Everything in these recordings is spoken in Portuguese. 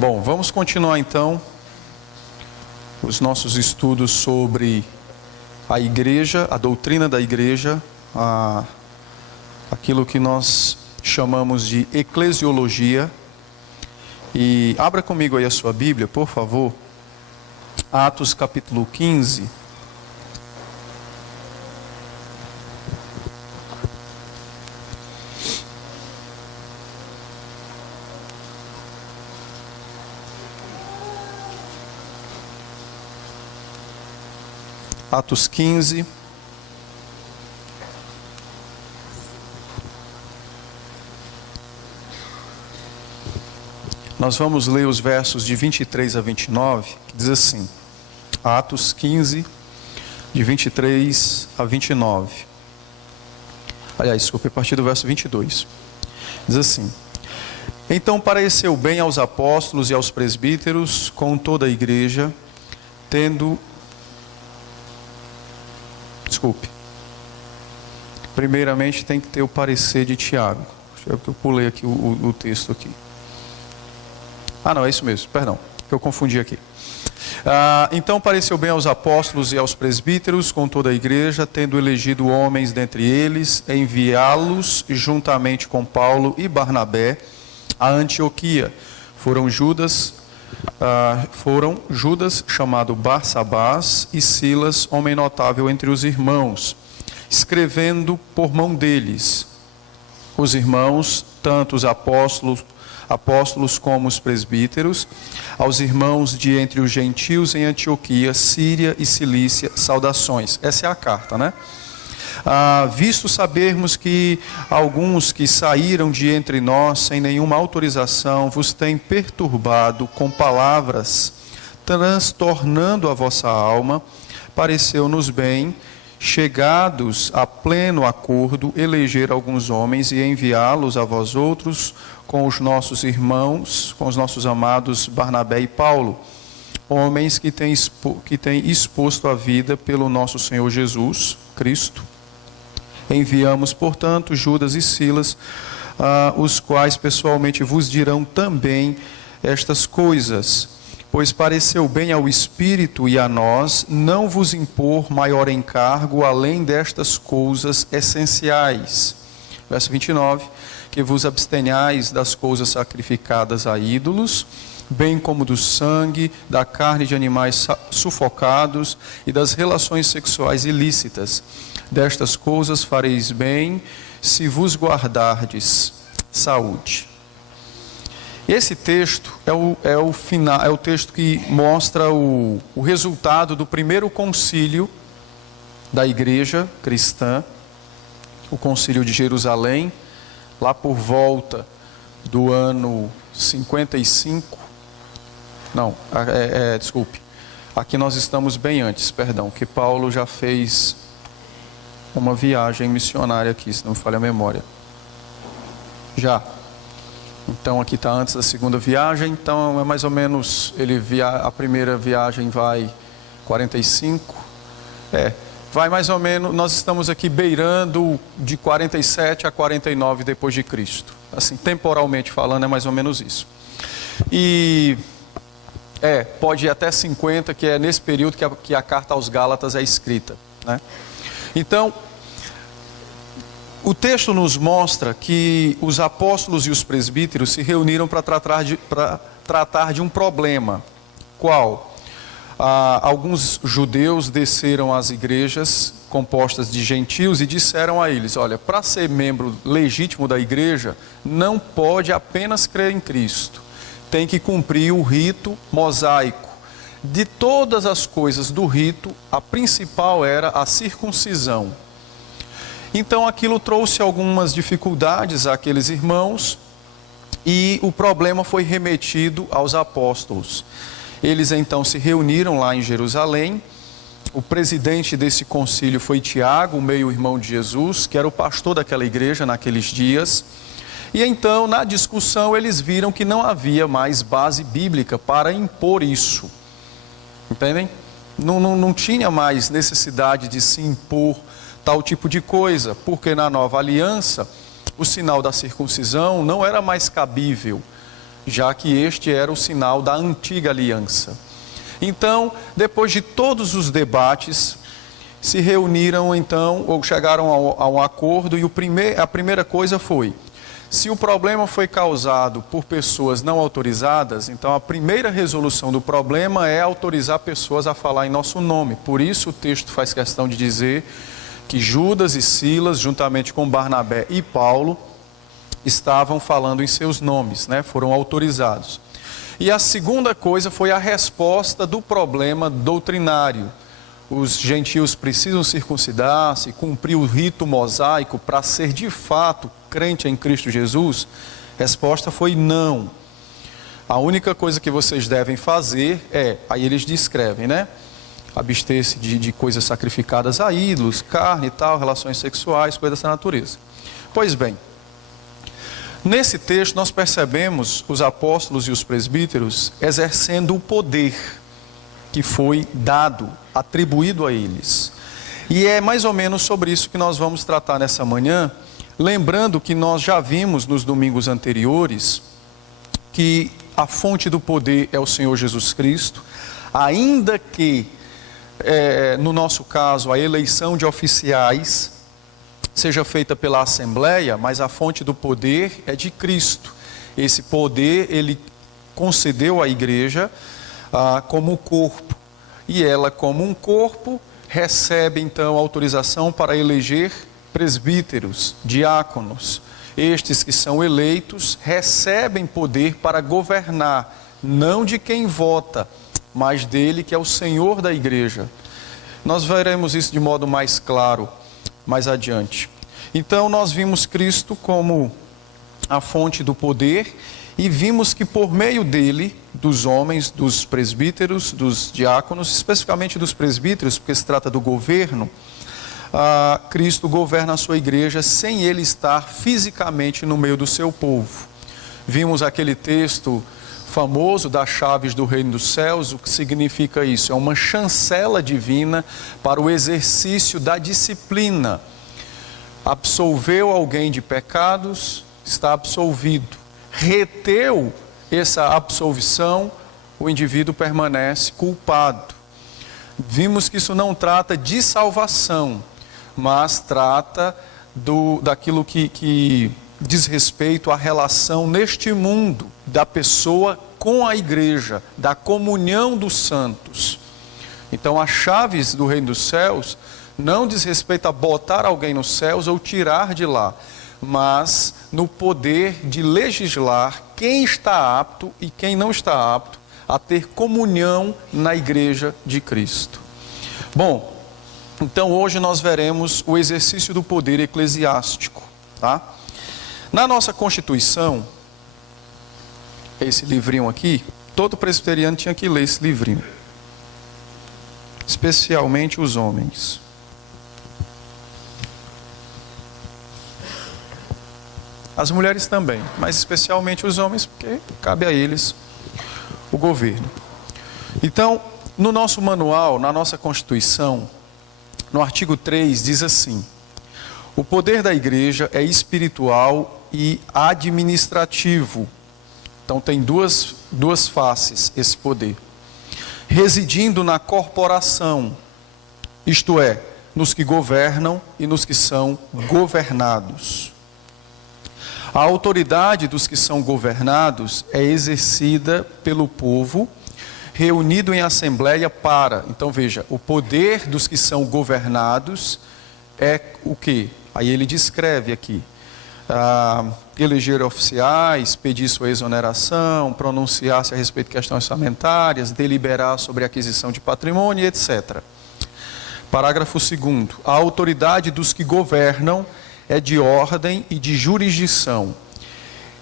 Bom, vamos continuar então os nossos estudos sobre a igreja, a doutrina da igreja, aquilo que nós chamamos de eclesiologia. E abra comigo aí a sua Bíblia, por favor, Atos capítulo 15. Atos 15. Nós vamos ler os versos de 23 a 29, que diz assim, Atos 15, de 23 a 29. Aliás, desculpe, a partir do verso 22. Diz assim, então pareceu bem aos apóstolos e aos presbíteros, com toda a igreja, primeiramente tem que ter o parecer de Tiago. Eu pulei aqui o texto aqui. Não, é isso mesmo, perdão, que eu confundi aqui. Então pareceu bem aos apóstolos e aos presbíteros, com toda a igreja, tendo elegido homens dentre eles, enviá-los juntamente com Paulo e Barnabé a Antioquia. Foram Judas chamado Barsabás e Silas, homem notável entre os irmãos, escrevendo por mão deles. Os irmãos, tanto os apóstolos como os presbíteros, aos irmãos de entre os gentios em Antioquia, Síria e Cilícia, saudações. Essa é a carta, né? Visto sabermos que alguns que saíram de entre nós sem nenhuma autorização vos têm perturbado com palavras, transtornando a vossa alma, pareceu-nos bem, chegados a pleno acordo, eleger alguns homens e enviá-los a vós outros com os nossos irmãos, com os nossos amados Barnabé e Paulo, homens que têm exposto a vida pelo nosso Senhor Jesus Cristo. Enviamos, portanto, Judas e Silas, os quais pessoalmente vos dirão também estas coisas, pois pareceu bem ao Espírito e a nós não vos impor maior encargo além destas coisas essenciais. Verso 29, que vos abstenhais das coisas sacrificadas a ídolos, bem como do sangue, da carne de animais sufocados e das relações sexuais ilícitas. Destas coisas fareis bem, se vos guardardes saúde. Esse texto é o texto que mostra o resultado do primeiro concílio da igreja cristã, o concílio de Jerusalém, lá por volta do ano 55. Desculpe. Aqui nós estamos bem antes, que Paulo já fez uma viagem missionária aqui, se não me falha a memória. Já. Então aqui está antes da segunda viagem, então é mais ou menos, a primeira viagem vai 45, vai mais ou menos, nós estamos aqui beirando de 47 a 49 depois de Cristo. Assim, temporalmente falando, é mais ou menos isso. E pode ir até 50, que é nesse período que a carta aos Gálatas é escrita, né? Então, o texto nos mostra que os apóstolos e os presbíteros se reuniram para tratar de um problema. Qual? Alguns judeus desceram às igrejas compostas de gentios e disseram a eles, olha, para ser membro legítimo da igreja, não pode apenas crer em Cristo, tem que cumprir o rito mosaico. De todas as coisas do rito, a principal era a circuncisão. Então aquilo trouxe algumas dificuldades àqueles irmãos e o problema foi remetido aos apóstolos. Eles então se reuniram lá em Jerusalém. O presidente desse concílio foi Tiago, o meio-irmão de Jesus, que era o pastor daquela igreja naqueles dias. E então, na discussão, eles viram que não havia mais base bíblica para impor isso. Entendem? Não tinha mais necessidade de se impor tal tipo de coisa, porque na nova aliança, o sinal da circuncisão não era mais cabível. já que este era o sinal da antiga aliança. Então, depois de todos os debates, se reuniram então, ou chegaram a um acordo, e a primeira coisa foi: se o problema foi causado por pessoas não autorizadas, então a primeira resolução do problema é autorizar pessoas a falar em nosso nome. Por isso o texto faz questão de dizer que Judas e Silas, juntamente com Barnabé e Paulo, estavam falando em seus nomes, né? Foram autorizados. E a segunda coisa foi a resposta do problema doutrinário. Os gentios precisam circuncidar-se, cumprir o rito mosaico para ser de fato crente em Cristo Jesus? Resposta foi não. A única coisa que vocês devem fazer aí eles descrevem, né? Abster-se de coisas sacrificadas a ídolos, carne e tal, relações sexuais, coisas dessa natureza. Pois bem, nesse texto nós percebemos os apóstolos e os presbíteros exercendo o poder que foi dado, atribuído a eles. E é mais ou menos sobre isso que nós vamos tratar nessa manhã, lembrando que nós já vimos nos domingos anteriores que a fonte do poder é o Senhor Jesus Cristo, ainda que, no nosso caso, a eleição de oficiais seja feita pela Assembleia, mas a fonte do poder é de Cristo. Esse poder Ele concedeu à igreja como corpo, e ela, como um corpo, recebe então autorização para eleger presbíteros, diáconos. Estes que são eleitos recebem poder para governar, não de quem vota, mas dele que é o Senhor da igreja. Nós veremos isso de modo mais claro mais adiante. Então nós vimos Cristo como a fonte do poder e vimos que por meio dele, dos homens, dos presbíteros, dos diáconos, especificamente dos presbíteros, porque se trata do governo, Cristo governa a sua igreja sem ele estar fisicamente no meio do seu povo. Vimos aquele texto famoso das chaves do reino dos céus. O que significa isso? É uma chancela divina para o exercício da disciplina. Absolveu alguém de pecados, está absolvido. Reteu essa absolvição, o indivíduo permanece culpado. Vimos que isso não trata de salvação, mas trata daquilo que diz respeito à relação neste mundo, da pessoa com a igreja, da comunhão dos santos. Então, as chaves do reino dos céus não diz respeito a botar alguém nos céus ou tirar de lá, mas no poder de legislar quem está apto e quem não está apto a ter comunhão na igreja de Cristo. Bom, então hoje nós veremos o exercício do poder eclesiástico, tá? Na nossa Constituição, esse livrinho aqui, todo presbiteriano tinha que ler esse livrinho, especialmente os homens. As mulheres também, mas especialmente os homens, porque cabe a eles o governo. Então, no nosso manual, na nossa Constituição, no artigo 3, diz assim: o poder da igreja é espiritual e administrativo. Então tem duas faces esse poder. Residindo na corporação, isto é, nos que governam e nos que são governados. A autoridade dos que são governados é exercida pelo povo, reunido em assembleia para... Então veja, o poder dos que são governados é o quê? Aí ele descreve aqui: eleger oficiais, pedir sua exoneração, pronunciar-se a respeito de questões orçamentárias, deliberar sobre a aquisição de patrimônio, etc. Parágrafo 2º. A autoridade dos que governam é de ordem e de jurisdição.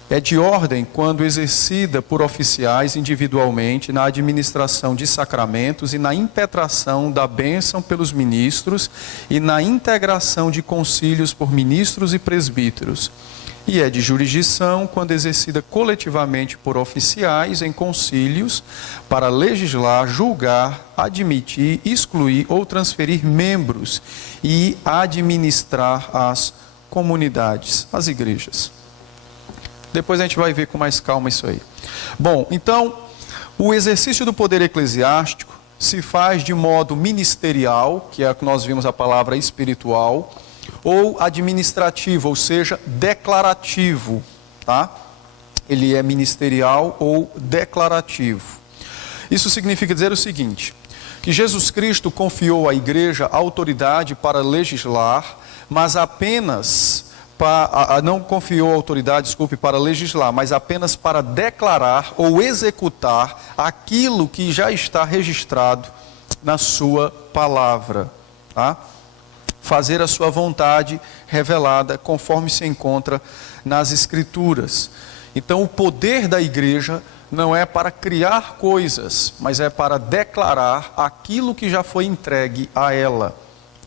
É de ordem quando exercida por oficiais individualmente na administração de sacramentos e na impetração da bênção pelos ministros e na integração de concílios por ministros e presbíteros. E é de jurisdição quando exercida coletivamente por oficiais em concílios para legislar, julgar, admitir, excluir ou transferir membros e administrar as comunidades, as igrejas. Depois a gente vai ver com mais calma isso aí. Bom, então, o exercício do poder eclesiástico se faz de modo ministerial, que é o que nós vimos a palavra espiritual, ou administrativo, ou seja, declarativo, tá? Ele é ministerial ou declarativo. Isso significa dizer o seguinte, que Jesus Cristo confiou à igreja a autoridade para legislar, mas apenas não confiou a autoridade, para legislar, mas apenas para declarar ou executar aquilo que já está registrado na sua palavra, tá? Fazer a sua vontade revelada conforme se encontra nas Escrituras. Então, o poder da igreja não é para criar coisas, mas é para declarar aquilo que já foi entregue a ela,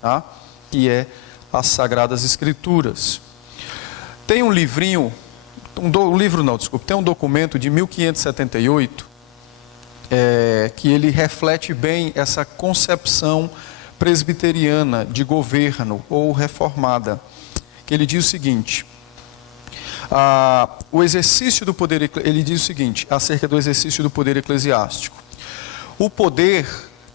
tá? Que é as Sagradas Escrituras. Tem um livrinho, tem um documento de 1578, que ele reflete bem essa concepção presbiteriana de governo ou reformada, que ele diz o seguinte, o exercício do poder, ele diz o seguinte, acerca do exercício do poder eclesiástico: o poder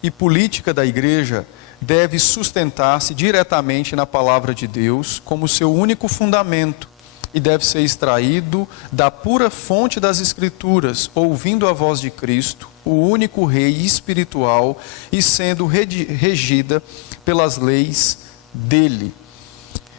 e política da igreja deve sustentar-se diretamente na palavra de Deus como seu único fundamento e deve ser extraído da pura fonte das Escrituras, ouvindo a voz de Cristo, o único Rei espiritual, e sendo regida pelas leis dele.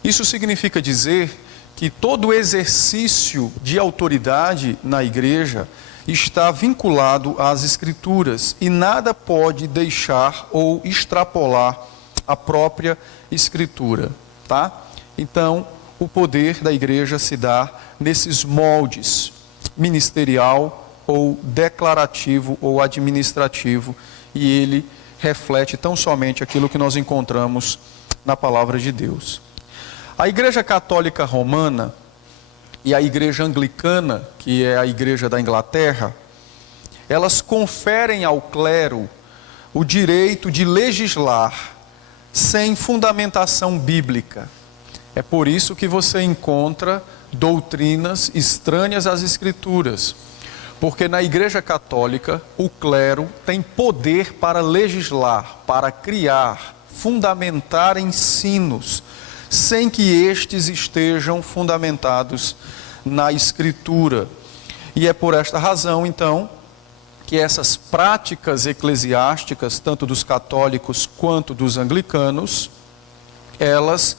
Isso significa dizer que todo exercício de autoridade na igreja está vinculado às Escrituras e nada pode deixar ou extrapolar a própria Escritura, tá? Então, o poder da igreja se dá nesses moldes, ministerial ou declarativo ou administrativo, e ele reflete tão somente aquilo que nós encontramos na palavra de Deus. A Igreja Católica Romana e a Igreja Anglicana, que é a Igreja da Inglaterra, elas conferem ao clero o direito de legislar sem fundamentação bíblica. É por isso que você encontra doutrinas estranhas às Escrituras, porque na Igreja Católica o clero tem poder para legislar, para criar, fundamentar ensinos, sem que estes estejam fundamentados na Escritura. E é por esta razão, então, que essas práticas eclesiásticas, tanto dos católicos quanto dos anglicanos, elas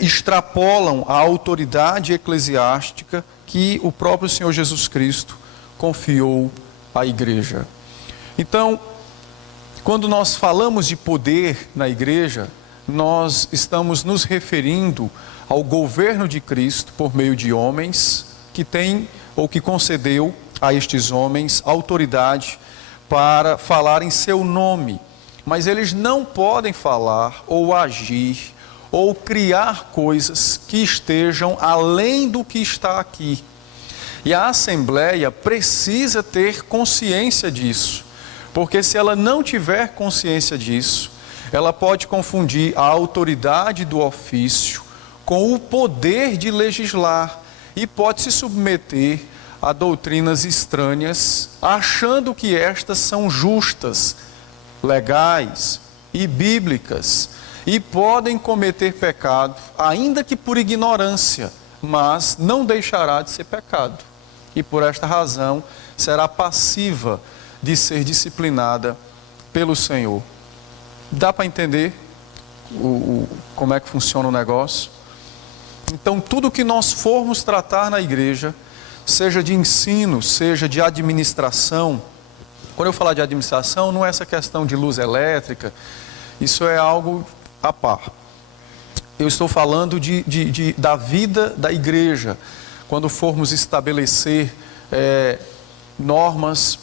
extrapolam a autoridade eclesiástica que o próprio Senhor Jesus Cristo confiou à igreja. Então, quando nós falamos de poder na igreja, nós estamos nos referindo ao governo de Cristo por meio de homens que tem ou que concedeu a estes homens autoridade para falar em seu nome, mas eles não podem falar ou agir ou criar coisas que estejam além do que está aqui. E a Assembleia precisa ter consciência disso, porque se ela não tiver consciência disso, ela pode confundir a autoridade do ofício com o poder de legislar e pode se submeter a doutrinas estranhas, achando que estas são justas, legais e bíblicas, e podem cometer pecado, ainda que por ignorância, mas não deixará de ser pecado. E por esta razão será passiva de ser disciplinada pelo Senhor. Dá para entender como é que funciona o negócio? Então, tudo que nós formos tratar na igreja, seja de ensino, seja de administração, quando eu falar de administração, não é essa questão de luz elétrica, isso é algo a par. Eu estou falando da vida da igreja, quando formos estabelecer normas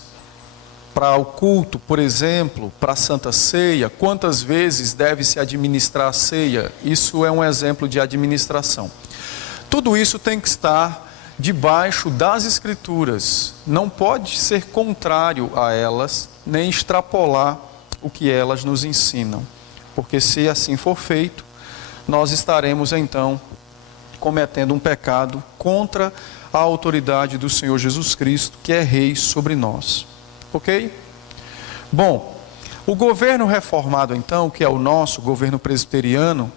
para o culto, por exemplo, para a Santa Ceia, quantas vezes deve-se administrar a ceia, isso é um exemplo de administração. Tudo isso tem que estar debaixo das Escrituras, não pode ser contrário a elas, nem extrapolar o que elas nos ensinam, porque se assim for feito, nós estaremos então cometendo um pecado contra a autoridade do Senhor Jesus Cristo, que é Rei sobre nós. Ok? Bom, o governo reformado, então, que é o nosso governo presbiteriano,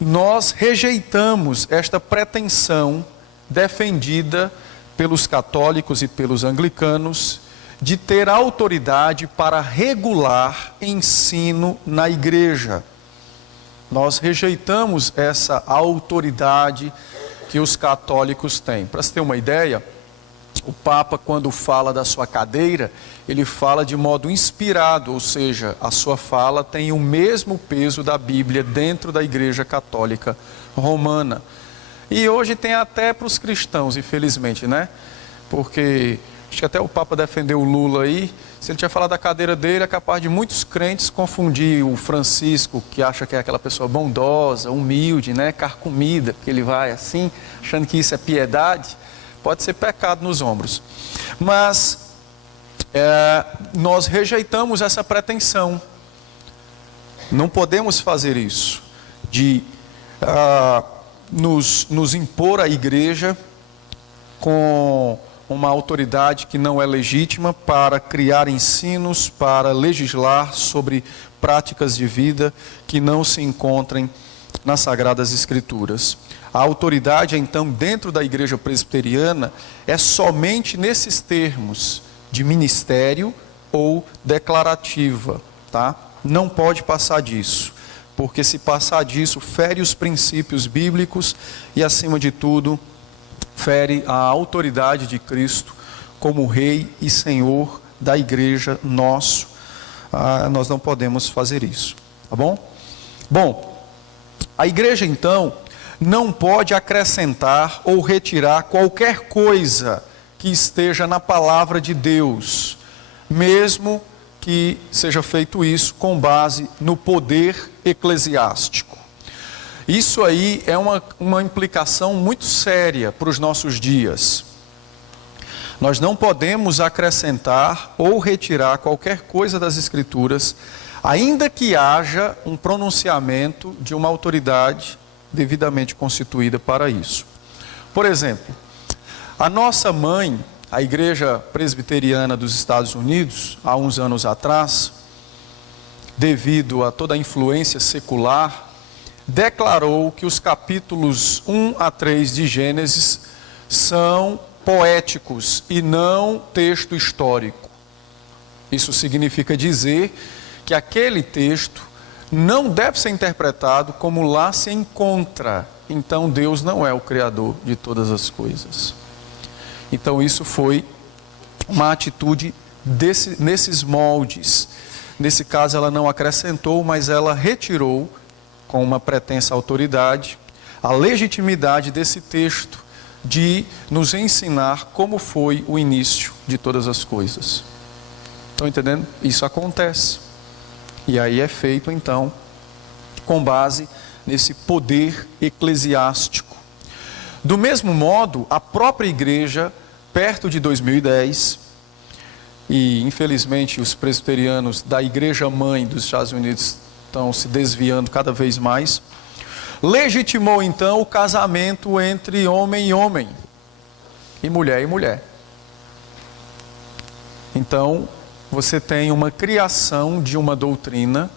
nós rejeitamos esta pretensão defendida pelos católicos e pelos anglicanos de ter autoridade para regular ensino na igreja. Nós rejeitamos essa autoridade que os católicos têm. Para você ter uma ideia, o Papa, quando fala da sua cadeira, ele fala de modo inspirado, ou seja, a sua fala tem o mesmo peso da Bíblia dentro da Igreja Católica Romana. E hoje tem até para os cristãos, infelizmente, né? Porque acho que até o Papa defendeu o Lula aí. Se ele tinha falado da cadeira dele, é capaz de muitos crentes confundir o Francisco, que acha que é aquela pessoa bondosa, humilde, né? Carcomida, porque ele vai assim, achando que isso é piedade. Pode ser pecado nos ombros. Mas nós rejeitamos essa pretensão. Não podemos fazer isso, de nos impor à igreja com uma autoridade que não é legítima para criar ensinos, para legislar sobre práticas de vida que não se encontrem nas Sagradas Escrituras. A autoridade, então, dentro da igreja presbiteriana é somente nesses termos de ministério ou declarativa, tá? Não pode passar disso, porque se passar disso, fere os princípios bíblicos e, acima de tudo, fere a autoridade de Cristo como Rei e Senhor da igreja nosso. Nós não podemos fazer isso, tá bom? Bom, a igreja, então, não pode acrescentar ou retirar qualquer coisa que esteja na palavra de Deus, mesmo que seja feito isso com base no poder eclesiástico. Isso aí é uma implicação muito séria para os nossos dias. Nós não podemos acrescentar ou retirar qualquer coisa das Escrituras, ainda que haja um pronunciamento de uma autoridade devidamente constituída para isso. Por exemplo, a nossa mãe, a Igreja Presbiteriana dos Estados Unidos, há uns anos atrás, devido a toda a influência secular, declarou que os capítulos 1 a 3 de Gênesis são poéticos e não texto histórico. Isso significa dizer que aquele texto não deve ser interpretado como lá se encontra. Então Deus não é o Criador de todas as coisas. Então isso foi uma atitude nesses moldes. Nesse caso ela não acrescentou, mas ela retirou, com uma pretensa autoridade, a legitimidade desse texto de nos ensinar como foi o início de todas as coisas. Estão entendendo? Isso acontece. E aí é feito, então, com base nesse poder eclesiástico. Do mesmo modo, a própria igreja, perto de 2010, e infelizmente os presbiterianos da igreja mãe dos Estados Unidos estão se desviando cada vez mais, legitimou então o casamento entre homem e homem, e mulher. Então, você tem uma criação de uma doutrina,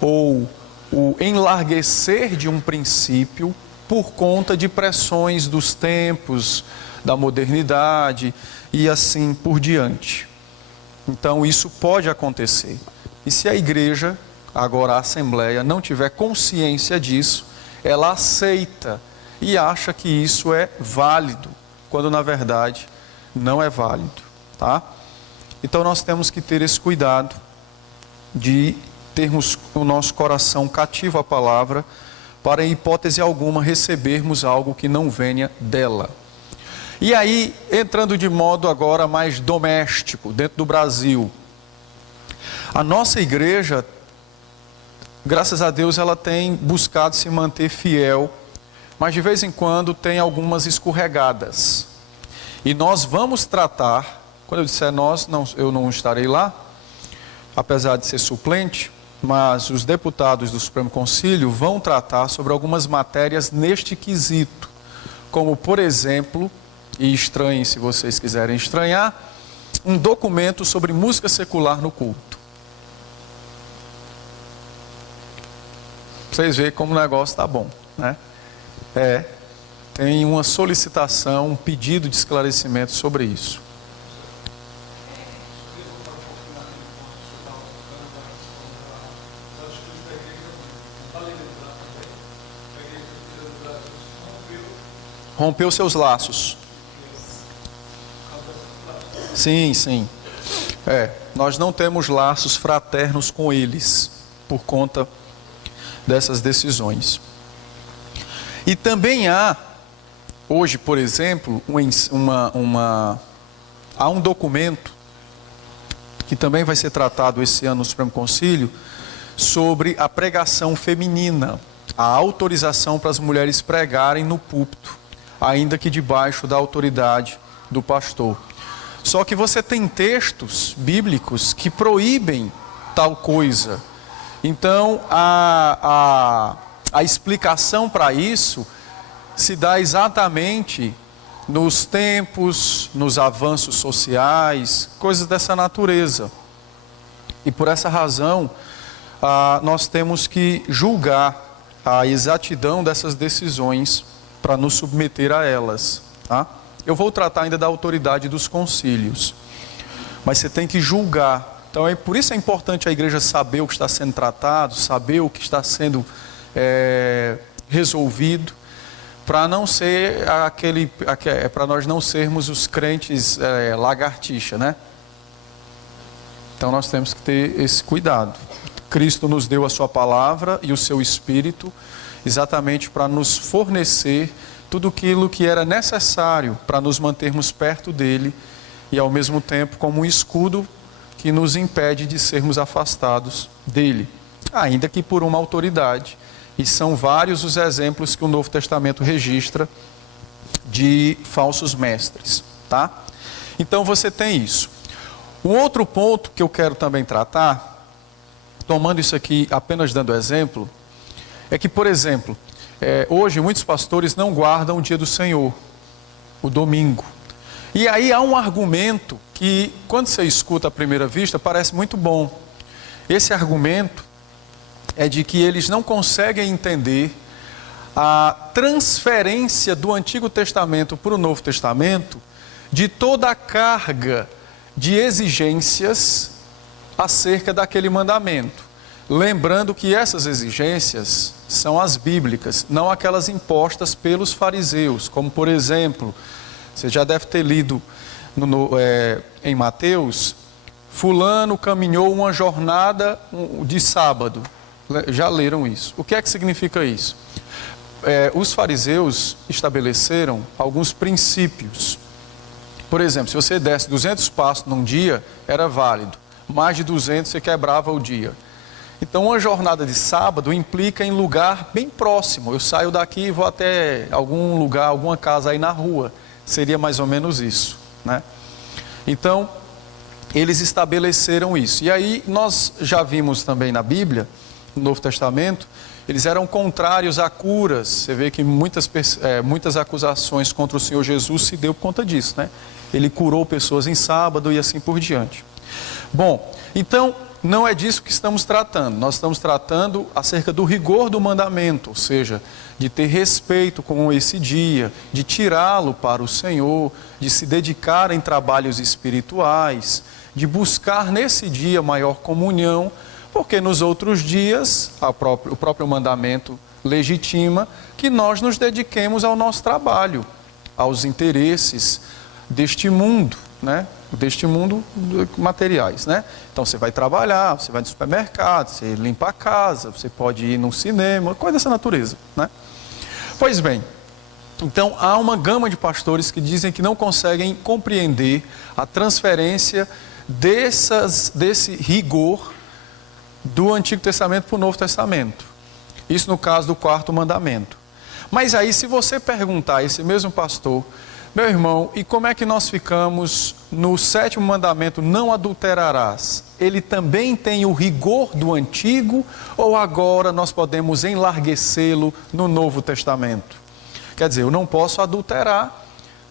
ou o enlarguecer de um princípio, por conta de pressões dos tempos, da modernidade, e assim por diante. Então, isso pode acontecer. E se a igreja, agora a Assembleia, não tiver consciência disso, ela aceita e acha que isso é válido, quando na verdade não é válido, tá? Então nós temos que ter esse cuidado de termos o nosso coração cativo à palavra, para em hipótese alguma recebermos algo que não venha dela. E aí, entrando de modo agora mais doméstico, dentro do Brasil, a nossa igreja, graças a Deus, ela tem buscado se manter fiel, mas de vez em quando tem algumas escorregadas. E nós vamos tratar, quando eu disser nós, eu não estarei lá, apesar de ser suplente, mas os deputados do Supremo Concílio vão tratar sobre algumas matérias neste quesito, como, por exemplo, e estranhem se vocês quiserem estranhar, um documento sobre música secular no culto. Vocês veem como o negócio está bom, né? Tem uma solicitação, um pedido de esclarecimento sobre isso. Rompeu seus laços. Sim, sim. Nós não temos laços fraternos com eles, por conta dessas decisões. E também há, hoje, por exemplo, há um documento, que também vai ser tratado esse ano no Supremo Concílio, sobre a pregação feminina, a autorização para as mulheres pregarem no púlpito, ainda que debaixo da autoridade do pastor. Só que você tem textos bíblicos que proíbem tal coisa. Então, a explicação para isso se dá exatamente nos tempos, nos avanços sociais, coisas dessa natureza. E por essa razão, nós temos que julgar a exatidão dessas decisões para nos submeter a elas, tá? Eu vou tratar ainda da autoridade dos concílios, mas você tem que julgar. Então, por isso é importante a igreja saber o que está sendo tratado, saber o que está sendo resolvido, para não ser para nós não sermos os crentes lagartixa, né? Então nós temos que ter esse cuidado. Cristo nos deu a sua palavra e o seu Espírito exatamente para nos fornecer tudo aquilo que era necessário para nos mantermos perto dele e ao mesmo tempo como um escudo que nos impede de sermos afastados dele, ainda que por uma autoridade. E são vários os exemplos que o Novo Testamento registra de falsos mestres, tá? Então você tem isso. Um outro ponto que eu quero também tratar, tomando isso aqui apenas dando exemplo, é que, por exemplo, hoje muitos pastores não guardam o dia do Senhor, o domingo. E aí há um argumento que, quando você escuta à primeira vista, parece muito bom. Esse argumento é de que eles não conseguem entender a transferência do Antigo Testamento para o Novo Testamento de toda a carga de exigências acerca daquele mandamento. Lembrando que essas exigências são as bíblicas, não aquelas impostas pelos fariseus, como por exemplo, você já deve ter lido em Mateus, fulano caminhou uma jornada de sábado. Já leram isso? O que é que significa isso? Os fariseus estabeleceram alguns princípios. Por exemplo, se você desse 200 passos num dia, era válido. Mais de 200 você quebrava o dia. Então, uma jornada de sábado implica em lugar bem próximo. Eu saio daqui e vou até algum lugar, alguma casa aí na rua. Seria mais ou menos isso, né? Então, eles estabeleceram isso. E aí, nós já vimos também na Bíblia, no Novo Testamento, eles eram contrários a curas. Você vê que muitas acusações contra o Senhor Jesus se deu por conta disso, né? Ele curou pessoas em sábado e assim por diante. Bom, então, não é disso que estamos tratando. Nós estamos tratando acerca do rigor do mandamento, ou seja, de ter respeito com esse dia, de tirá-lo para o Senhor, de se dedicar em trabalhos espirituais, de buscar nesse dia maior comunhão, porque nos outros dias o próprio mandamento legitima que nós nos dediquemos ao nosso trabalho, aos interesses deste mundo, né? Deste mundo materiais, né? Então você vai trabalhar, você vai no supermercado, você limpa a casa, você pode ir no cinema, coisa dessa natureza, né? Pois bem, então há uma gama de pastores que dizem que não conseguem compreender a transferência desse rigor do Antigo Testamento para o Novo Testamento. Isso no caso do 4º mandamento. Mas aí, se você perguntar a esse mesmo pastor, meu irmão, e como é que nós ficamos no 7º mandamento, não adulterarás? Ele também tem o rigor do Antigo ou agora nós podemos enlarguecê-lo no Novo Testamento? Quer dizer, eu não posso adulterar,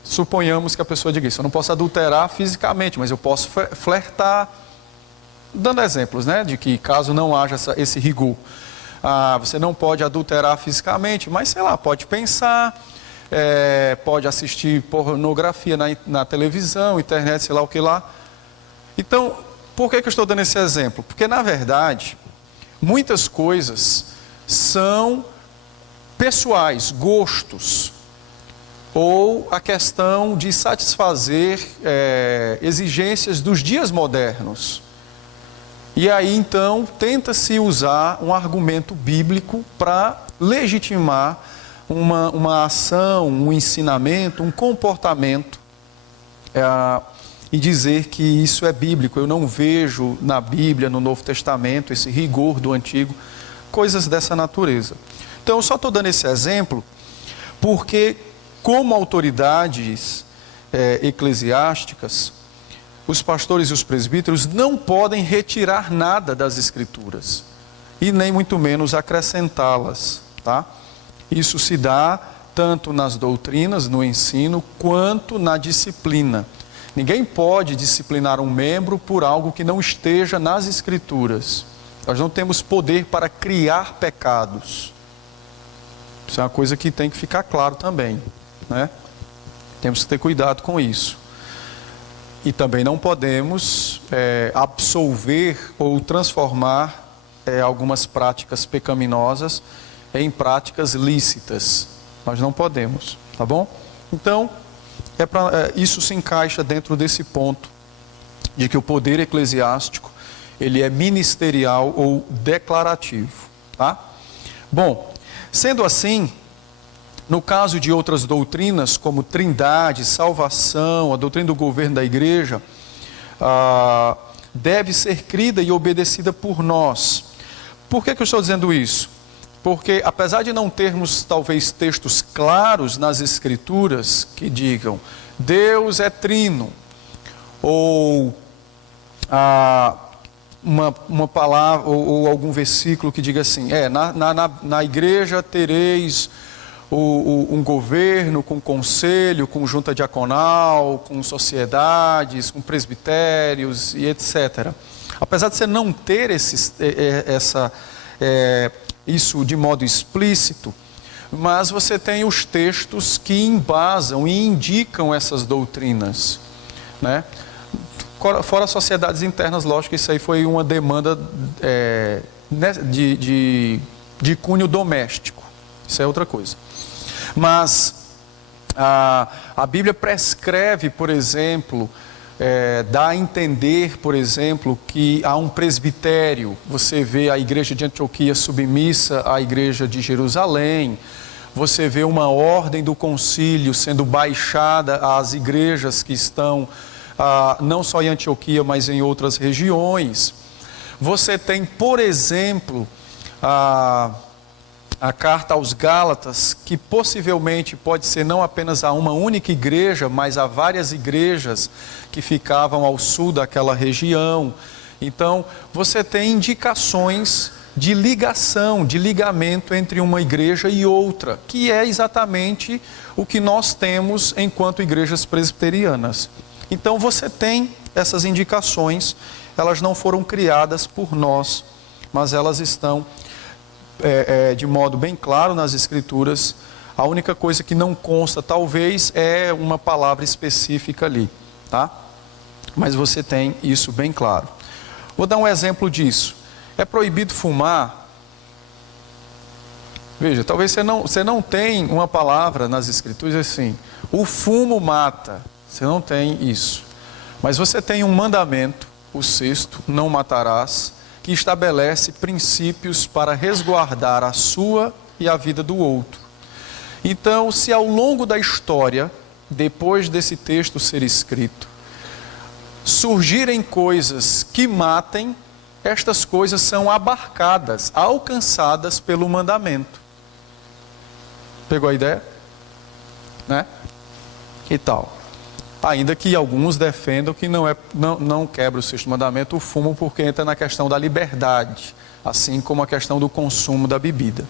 suponhamos que a pessoa diga isso, eu não posso adulterar fisicamente, mas eu posso flertar, dando exemplos, né, de que caso não haja esse rigor, você não pode adulterar fisicamente, mas sei lá, pode pensar, pode assistir pornografia na televisão, internet, sei lá o que lá. Então, por que eu estou dando esse exemplo? Porque, na verdade, muitas coisas são pessoais, gostos, ou a questão de satisfazer exigências dos dias modernos. E aí, então, tenta-se usar um argumento bíblico para legitimar uma ação, um ensinamento, um comportamento, e dizer que isso é bíblico. Eu não vejo na Bíblia, no Novo Testamento, esse rigor do Antigo, coisas dessa natureza. Então, eu só estou dando esse exemplo porque, como autoridades eclesiásticas, os pastores e os presbíteros não podem retirar nada das Escrituras, e nem muito menos acrescentá-las, tá? Isso se dá tanto nas doutrinas, no ensino, quanto na disciplina. Ninguém pode disciplinar um membro por algo que não esteja nas Escrituras. Nós não temos poder para criar pecados. Isso é uma coisa que tem que ficar claro também, né? Temos que ter cuidado com isso. E também não podemos absolver ou transformar algumas práticas pecaminosas em práticas lícitas. Nós não podemos, tá bom? Então, isso se encaixa dentro desse ponto de que o poder eclesiástico, ele é ministerial ou declarativo, tá? Bom, sendo assim, no caso de outras doutrinas, como trindade, salvação, a doutrina do governo da igreja, deve ser crida e obedecida por nós. Por que eu estou dizendo isso? Porque, apesar de não termos, talvez, textos claros nas Escrituras que digam Deus é trino, ou uma palavra, ou algum versículo que diga assim, na igreja tereis um governo com conselho, com junta diaconal, com sociedades, com presbitérios e etc. Apesar de você não ter isso de modo explícito, mas você tem os textos que embasam e indicam essas doutrinas, né? Fora sociedades internas, lógico que isso aí foi uma demanda de cunho doméstico, isso é outra coisa. Mas a Bíblia prescreve, por exemplo, dá a entender, por exemplo, que há um presbitério. Você vê a igreja de Antioquia submissa à igreja de Jerusalém, você vê uma ordem do concílio sendo baixada às igrejas que estão não só em Antioquia, mas em outras regiões. Você tem, por exemplo, a carta aos Gálatas, que possivelmente pode ser não apenas a uma única igreja, mas a várias igrejas que ficavam ao sul daquela região. Então, você tem indicações de ligação, de ligamento entre uma igreja e outra, que é exatamente o que nós temos enquanto igrejas presbiterianas. Então, você tem essas indicações, elas não foram criadas por nós, mas elas estão de modo bem claro nas Escrituras. A única coisa que não consta, talvez, é uma palavra específica ali, tá? Mas você tem isso bem claro. Vou dar um exemplo disso. É proibido fumar? Veja, talvez você não tem uma palavra nas Escrituras assim, o fumo mata. Você não tem isso. Mas você tem um mandamento, o 6º, não matarás, que estabelece princípios para resguardar a sua e a vida do outro. Então, se ao longo da história, depois desse texto ser escrito, surgirem coisas que matem, estas coisas são abarcadas, alcançadas pelo mandamento. Pegou a ideia? Né? E tal. Ainda que alguns defendam que não quebra o 6º mandamento o fumo, porque entra na questão da liberdade, assim como a questão do consumo da bebida.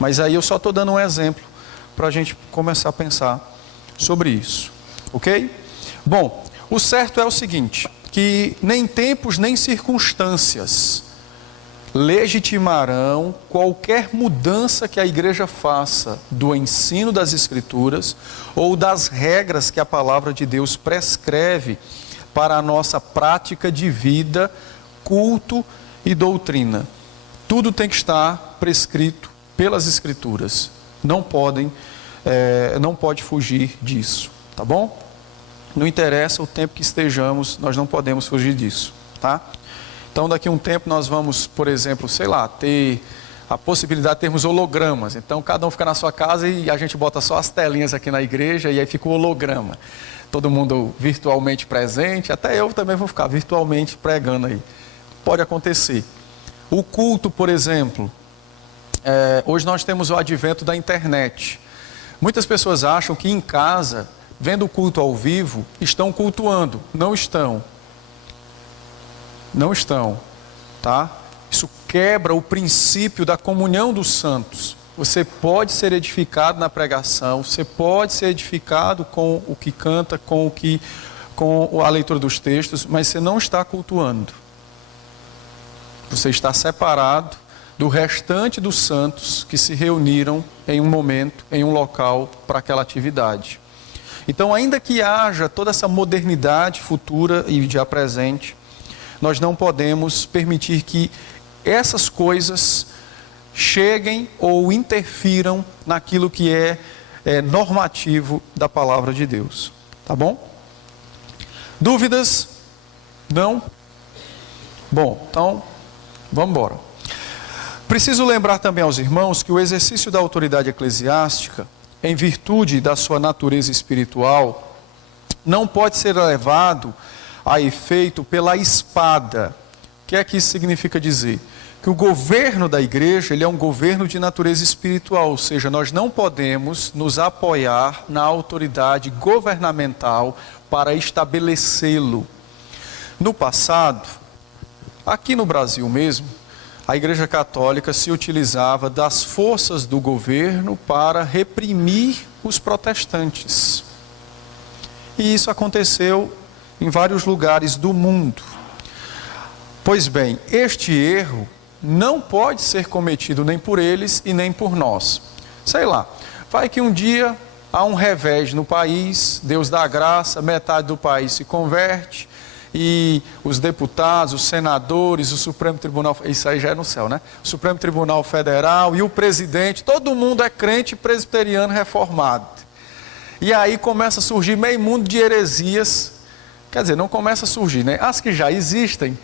Mas aí eu só estou dando um exemplo para a gente começar a pensar sobre isso, ok? Bom, o certo é o seguinte, que nem tempos nem circunstâncias legitimarão qualquer mudança que a igreja faça do ensino das Escrituras ou das regras que a palavra de Deus prescreve para a nossa prática de vida, culto e doutrina. Tudo tem que estar prescrito pelas Escrituras. Não pode fugir disso, tá bom? Não interessa o tempo que estejamos, nós não podemos fugir disso, tá? Então, daqui a um tempo nós vamos, por exemplo, ter a possibilidade de termos hologramas. Então, cada um fica na sua casa e a gente bota só as telinhas aqui na igreja e aí fica o holograma. Todo mundo virtualmente presente, até eu também vou ficar virtualmente pregando aí. Pode acontecer. O culto, por exemplo, hoje nós temos o advento da internet. Muitas pessoas acham que em casa, vendo o culto ao vivo, estão cultuando. Não estão. Não estão, tá? Isso quebra o princípio da comunhão dos santos. Você pode ser edificado na pregação, você pode ser edificado com o que canta, com a leitura dos textos, mas você não está cultuando. Você está separado do restante dos santos que se reuniram em um momento, em um local para aquela atividade. Então, ainda que haja toda essa modernidade futura e já presente, nós não podemos permitir que essas coisas cheguem ou interfiram naquilo que é normativo da palavra de Deus. Tá bom? Dúvidas? Não? Bom, então, vamos embora. Preciso lembrar também aos irmãos que o exercício da autoridade eclesiástica, em virtude da sua natureza espiritual, não pode ser levado a efeito pela espada. O que é que isso significa dizer? Que o governo da igreja, ele é um governo de natureza espiritual, ou seja, nós não podemos nos apoiar na autoridade governamental para estabelecê-lo. No passado, aqui no Brasil mesmo, a Igreja Católica se utilizava das forças do governo para reprimir os protestantes. E isso aconteceu em vários lugares do mundo. Pois bem, este erro não pode ser cometido nem por eles e nem por nós. Sei lá, vai que um dia há um revés no país, Deus dá graça, metade do país se converte, e os deputados, os senadores, o Supremo Tribunal, isso aí já é no céu, né? O Supremo Tribunal Federal e o presidente, todo mundo é crente presbiteriano reformado. E aí começa a surgir meio mundo de heresias. Quer dizer, não começa a surgir, né? As que já existem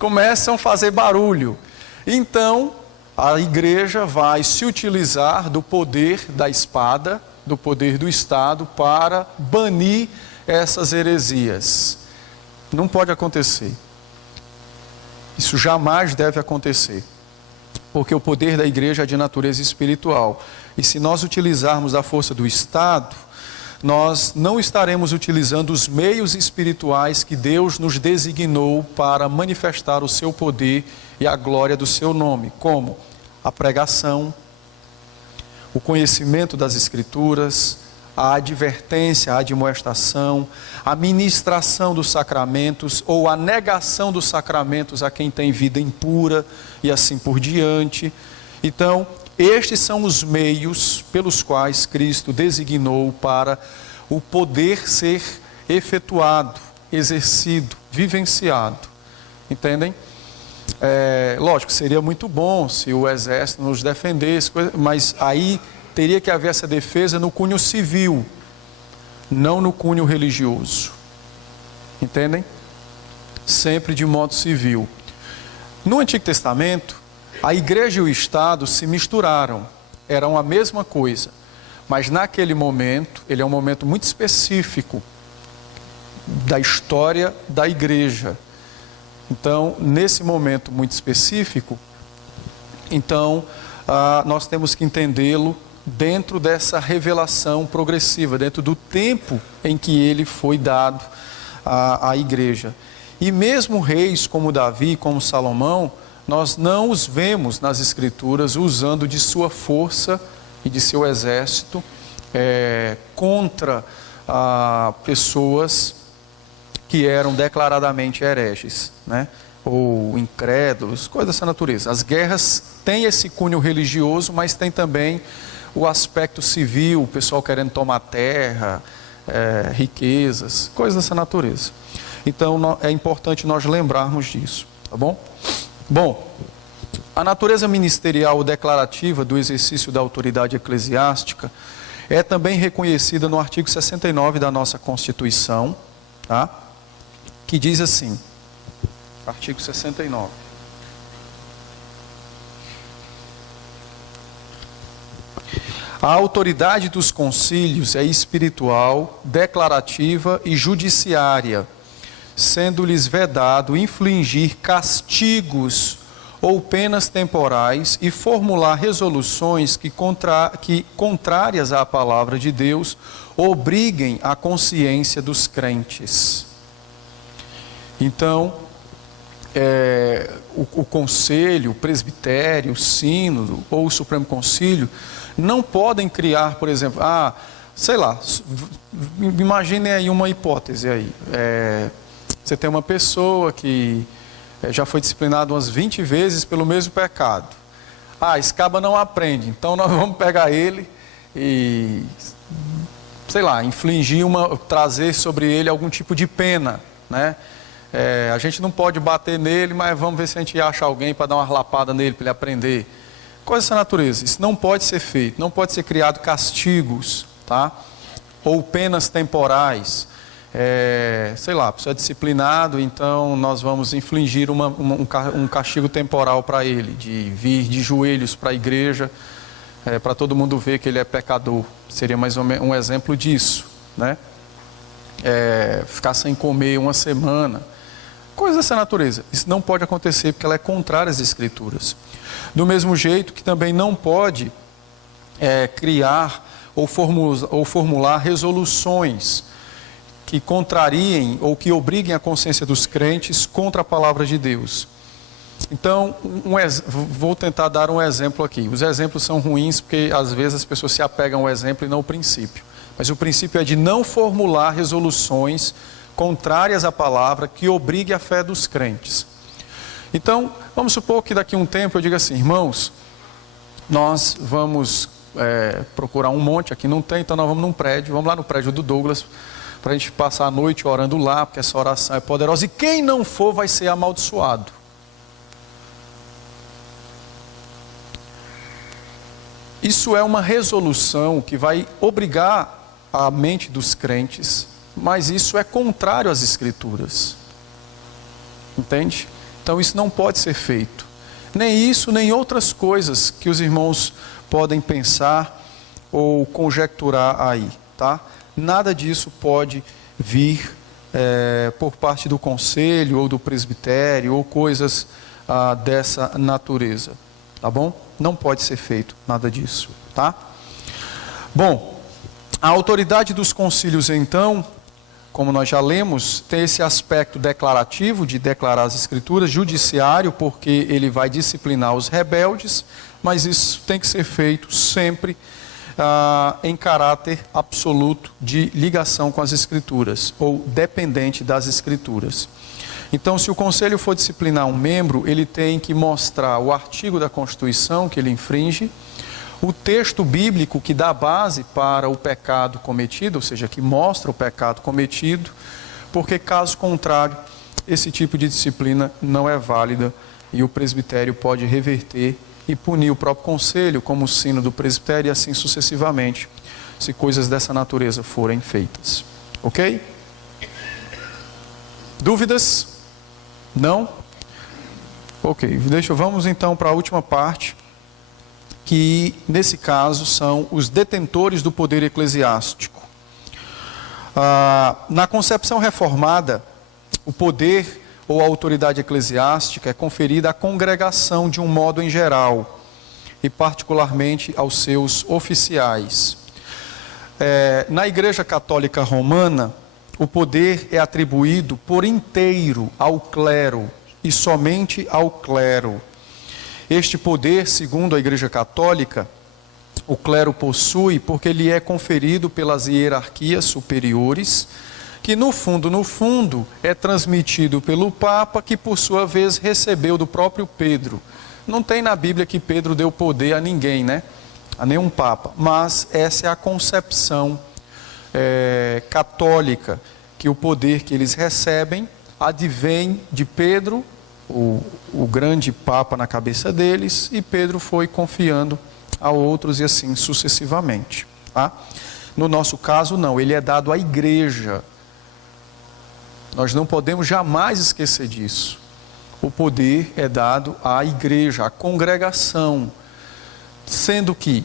começam a fazer barulho. Então, a igreja vai se utilizar do poder da espada, do poder do Estado, para banir essas heresias. Não pode acontecer. Isso jamais deve acontecer. Porque o poder da igreja é de natureza espiritual. E se nós utilizarmos a força do Estado, nós não estaremos utilizando os meios espirituais que Deus nos designou para manifestar o seu poder e a glória do seu nome, como a pregação, o conhecimento das Escrituras, a advertência, a admoestação, a ministração dos sacramentos ou a negação dos sacramentos a quem tem vida impura e assim por diante. Então, estes são os meios pelos quais Cristo designou para o poder ser efetuado, exercido, vivenciado. Entendem? Lógico, seria muito bom se o exército nos defendesse, mas aí teria que haver essa defesa no cunho civil, não no cunho religioso. Entendem? Sempre de modo civil. No Antigo Testamento, a igreja e o Estado se misturaram, eram a mesma coisa, mas naquele momento, ele é um momento muito específico da história da igreja. Então, nesse momento muito específico, nós temos que entendê-lo dentro dessa revelação progressiva, dentro do tempo em que ele foi dado à igreja. E mesmo reis como Davi, como Salomão, nós não os vemos nas Escrituras usando de sua força e de seu exército contra pessoas que eram declaradamente hereges, né? Ou incrédulos, coisas dessa natureza. As guerras têm esse cunho religioso, mas tem também o aspecto civil, o pessoal querendo tomar terra, riquezas, coisas dessa natureza. Então é importante nós lembrarmos disso, tá bom? Bom, a natureza ministerial ou declarativa do exercício da autoridade eclesiástica é também reconhecida no artigo 69 da nossa Constituição, tá? Que diz assim, artigo 69. A autoridade dos concílios é espiritual, declarativa e judiciária, sendo-lhes vedado infligir castigos ou penas temporais e formular resoluções que contrárias à palavra de Deus, obriguem a consciência dos crentes. Então, o conselho, o presbitério, o sínodo ou o Supremo Concílio não podem criar, por exemplo, sei lá, imaginem aí uma hipótese aí. Você tem uma pessoa que já foi disciplinado umas 20 vezes pelo mesmo pecado. Esse caba não aprende, então nós vamos pegar ele e, sei lá, trazer sobre ele algum tipo de pena, né? A gente não pode bater nele, mas vamos ver se a gente acha alguém para dar uma lapada nele, para ele aprender. Coisa dessa natureza. Isso não pode ser feito, não pode ser criado castigos, tá? Ou penas temporais. Sei lá, a pessoa é disciplinado, então nós vamos infligir um castigo temporal para ele, de vir de joelhos para a igreja, para todo mundo ver que ele é pecador. Seria mais ou menos um exemplo disso, né? Ficar sem comer uma semana, coisa dessa natureza. Isso não pode acontecer porque ela é contrária às Escrituras. Do mesmo jeito que também não pode criar ou formular resoluções que contrariem ou que obriguem a consciência dos crentes contra a palavra de Deus. Então, vou tentar dar um exemplo aqui. Os exemplos são ruins porque às vezes as pessoas se apegam ao exemplo e não ao princípio. Mas o princípio é de não formular resoluções contrárias à palavra que obrigue a fé dos crentes. Então, vamos supor que daqui a um tempo eu diga assim, irmãos, nós vamos procurar um monte, aqui não tem, então nós vamos num prédio, vamos lá no prédio do Douglas, para a gente passar a noite orando lá, porque essa oração é poderosa, e quem não for vai ser amaldiçoado. Isso é uma resolução que vai obrigar a mente dos crentes, mas isso é contrário às Escrituras. Entende? Então isso não pode ser feito. Nem isso, nem outras coisas que os irmãos podem pensar ou conjecturar aí, tá? Nada disso pode vir por parte do conselho ou do presbitério ou coisas dessa natureza, tá bom? Não pode ser feito nada disso, tá? Bom, a autoridade dos concílios, então, como nós já lemos, tem esse aspecto declarativo, de declarar as Escrituras, judiciário, porque ele vai disciplinar os rebeldes, mas isso tem que ser feito sempre em caráter absoluto de ligação com as Escrituras, ou dependente das Escrituras. Então, se o conselho for disciplinar um membro, ele tem que mostrar o artigo da Constituição que ele infringe, o texto bíblico que dá base para o pecado cometido, ou seja, que mostra o pecado cometido, porque caso contrário, esse tipo de disciplina não é válida e o presbitério pode reverter e punir o próprio conselho, como o sino do presbitério, e assim sucessivamente, se coisas dessa natureza forem feitas. Ok? Dúvidas? Não? Ok, vamos então para a última parte, que nesse caso são os detentores do poder eclesiástico. Na concepção reformada, o poder ou a autoridade eclesiástica é conferida à congregação de um modo em geral, e particularmente aos seus oficiais. Na Igreja Católica Romana, o poder é atribuído por inteiro ao clero, e somente ao clero. Este poder, segundo a Igreja Católica, o clero possui porque lhe é conferido pelas hierarquias superiores, que no fundo, é transmitido pelo Papa, que por sua vez recebeu do próprio Pedro. Não tem na Bíblia que Pedro deu poder a ninguém, né? A nenhum Papa. Mas essa é a concepção católica, que o poder que eles recebem advém de Pedro, o grande Papa na cabeça deles, e Pedro foi confiando a outros e assim sucessivamente. Tá? No nosso caso, não, ele é dado à igreja. Nós não podemos jamais esquecer disso. O poder é dado à igreja, à congregação, sendo que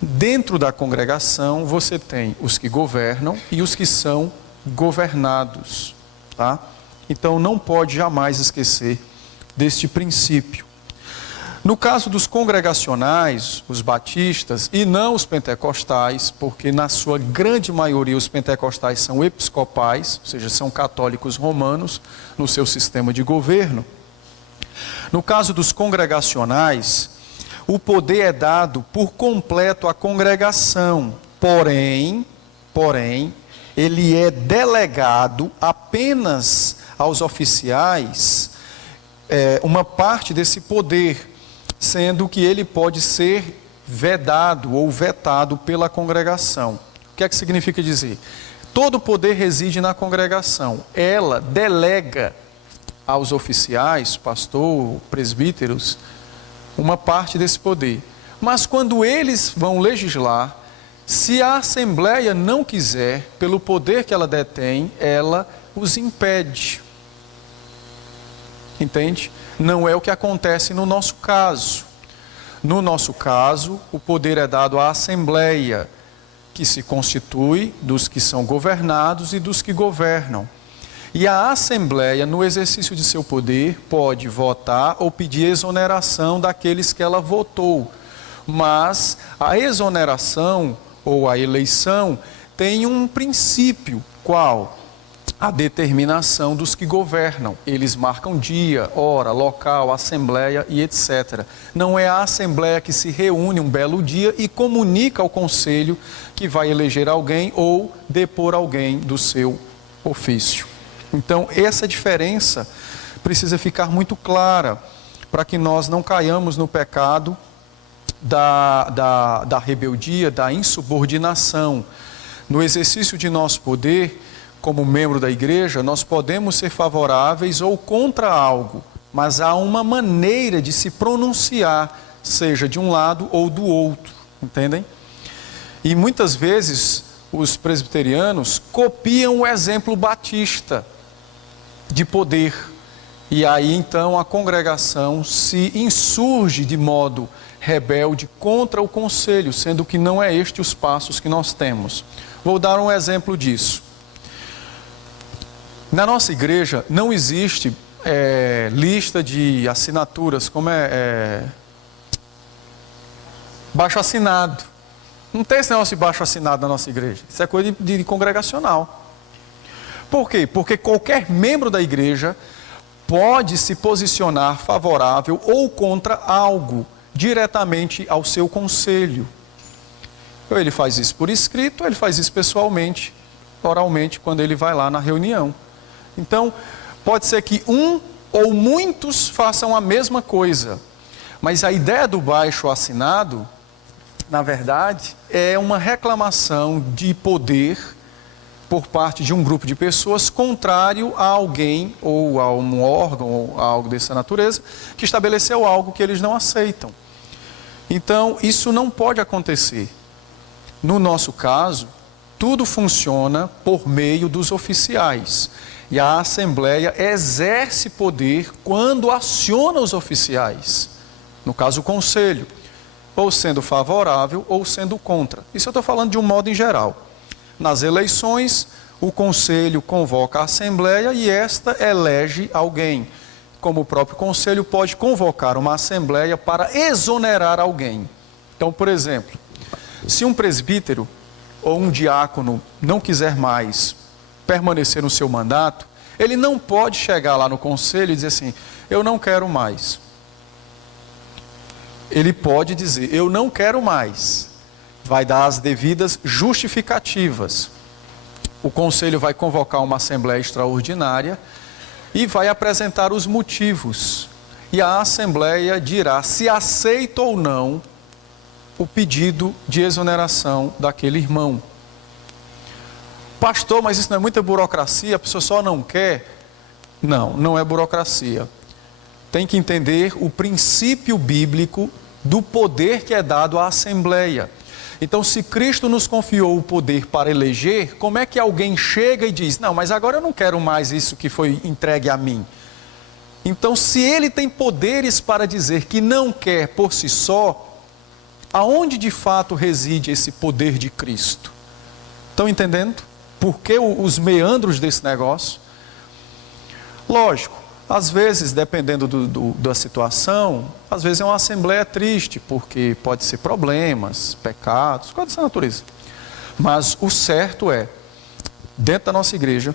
dentro da congregação você tem os que governam e os que são governados, tá? Então não pode jamais esquecer deste princípio. No caso dos congregacionais, os batistas e não os pentecostais, porque na sua grande maioria os pentecostais são episcopais, ou seja, são católicos romanos no seu sistema de governo. No caso dos congregacionais, o poder é dado por completo à congregação, porém, ele é delegado apenas aos oficiais, uma parte desse poder, sendo que ele pode ser vedado ou vetado pela congregação. O que é que significa dizer? Todo o poder reside na congregação. Ela delega aos oficiais, pastor, presbíteros, uma parte desse poder. Mas quando eles vão legislar, se a Assembleia não quiser, pelo poder que ela detém, ela os impede. Entende? Não é o que acontece no nosso caso. No nosso caso, o poder é dado à Assembleia, que se constitui dos que são governados e dos que governam. E a Assembleia, no exercício de seu poder, pode votar ou pedir exoneração daqueles que ela votou. Mas a exoneração ou a eleição tem um princípio, qual? A determinação dos que governam. Eles marcam dia, hora, local, assembleia e etc. Não é a assembleia que se reúne um belo dia e comunica ao conselho que vai eleger alguém ou depor alguém do seu ofício. Então, essa diferença precisa ficar muito clara para que nós não caiamos no pecado da rebeldia, da insubordinação. No exercício de nosso poder, como membro da igreja, nós podemos ser favoráveis ou contra algo, mas há uma maneira de se pronunciar, seja de um lado ou do outro, entendem? E muitas vezes os presbiterianos copiam o exemplo batista de poder, e aí então a congregação se insurge de modo rebelde contra o conselho, sendo que não é este os passos que nós temos. Vou dar um exemplo disso. Na nossa igreja não existe lista de assinaturas, como baixo assinado. Não tem esse negócio de baixo assinado na nossa igreja. Isso é coisa de congregacional. Por quê? Porque qualquer membro da igreja pode se posicionar favorável ou contra algo diretamente ao seu conselho. Ou ele faz isso por escrito, ou ele faz isso pessoalmente, oralmente, quando ele vai lá na reunião. Então, pode ser que um ou muitos façam a mesma coisa, mas a ideia do baixo assinado, na verdade, é uma reclamação de poder por parte de um grupo de pessoas contrário a alguém ou a um órgão ou a algo dessa natureza que estabeleceu algo que eles não aceitam. Então, isso não pode acontecer. No nosso caso, tudo funciona por meio dos oficiais. E a Assembleia exerce poder quando aciona os oficiais. No caso, o Conselho. Ou sendo favorável ou sendo contra. Isso eu estou falando de um modo em geral. Nas eleições, o Conselho convoca a Assembleia e esta elege alguém. Como o próprio Conselho pode convocar uma Assembleia para exonerar alguém. Então, por exemplo, se um presbítero ou um diácono não quiser mais permanecer no seu mandato, ele não pode chegar lá no conselho e dizer assim, eu não quero mais. Ele pode dizer, eu não quero mais. vai dar as devidas justificativas. O conselho vai convocar uma assembleia extraordinária e vai apresentar os motivos. E a assembleia dirá se aceita ou não o pedido de exoneração daquele irmão. Pastor, mas isso não é muita burocracia, a pessoa só não quer? Não, não é burocracia. Tem que entender o princípio bíblico do poder que é dado à assembleia. Então, se Cristo nos confiou o poder para eleger, como é que alguém chega e diz, não, mas agora eu não quero mais isso que foi entregue a mim? Então, se ele tem poderes para dizer que não quer por si só, aonde de fato reside esse poder de Cristo? Estão entendendo? Por que os meandros desse negócio? Lógico, às vezes, dependendo da situação, às vezes é uma assembleia triste, porque pode ser problemas, pecados, coisas dessa natureza. Mas o certo é, dentro da nossa igreja,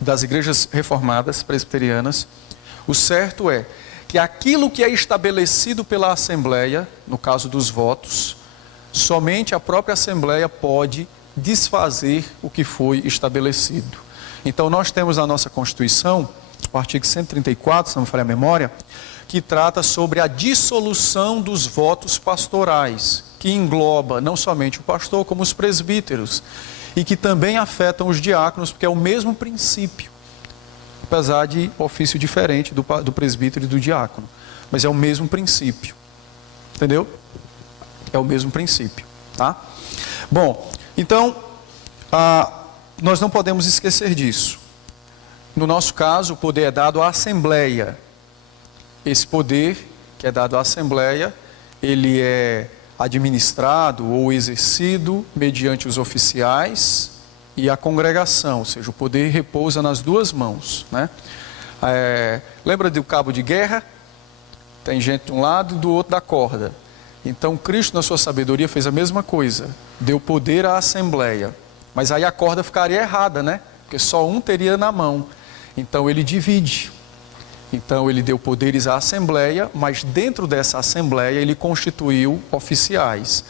das igrejas reformadas, presbiterianas, o certo é que aquilo que é estabelecido pela assembleia, no caso dos votos, somente a própria assembleia pode desfazer o que foi estabelecido. Então nós temos na nossa Constituição, o artigo 134, se não me falha a memória, que trata sobre a dissolução dos votos pastorais, que engloba não somente o pastor, como os presbíteros, e que também afetam os diáconos, porque é o mesmo princípio, apesar de ofício diferente do presbítero e do diácono, mas é o mesmo princípio, entendeu? É o mesmo princípio, tá? Bom, então, nós não podemos esquecer disso. No nosso caso, o poder é dado à Assembleia. Esse poder que é dado à Assembleia, ele é administrado ou exercido mediante os oficiais e a congregação, ou seja, o poder repousa nas duas mãos, né? Lembra do cabo de guerra? Tem gente de um lado e do outro da corda. Então Cristo, na sua sabedoria, fez a mesma coisa, deu poder à Assembleia, mas aí a corda ficaria errada, né? Porque só um teria na mão. Então ele divide. Então ele deu poderes à Assembleia, mas dentro dessa Assembleia ele constituiu oficiais.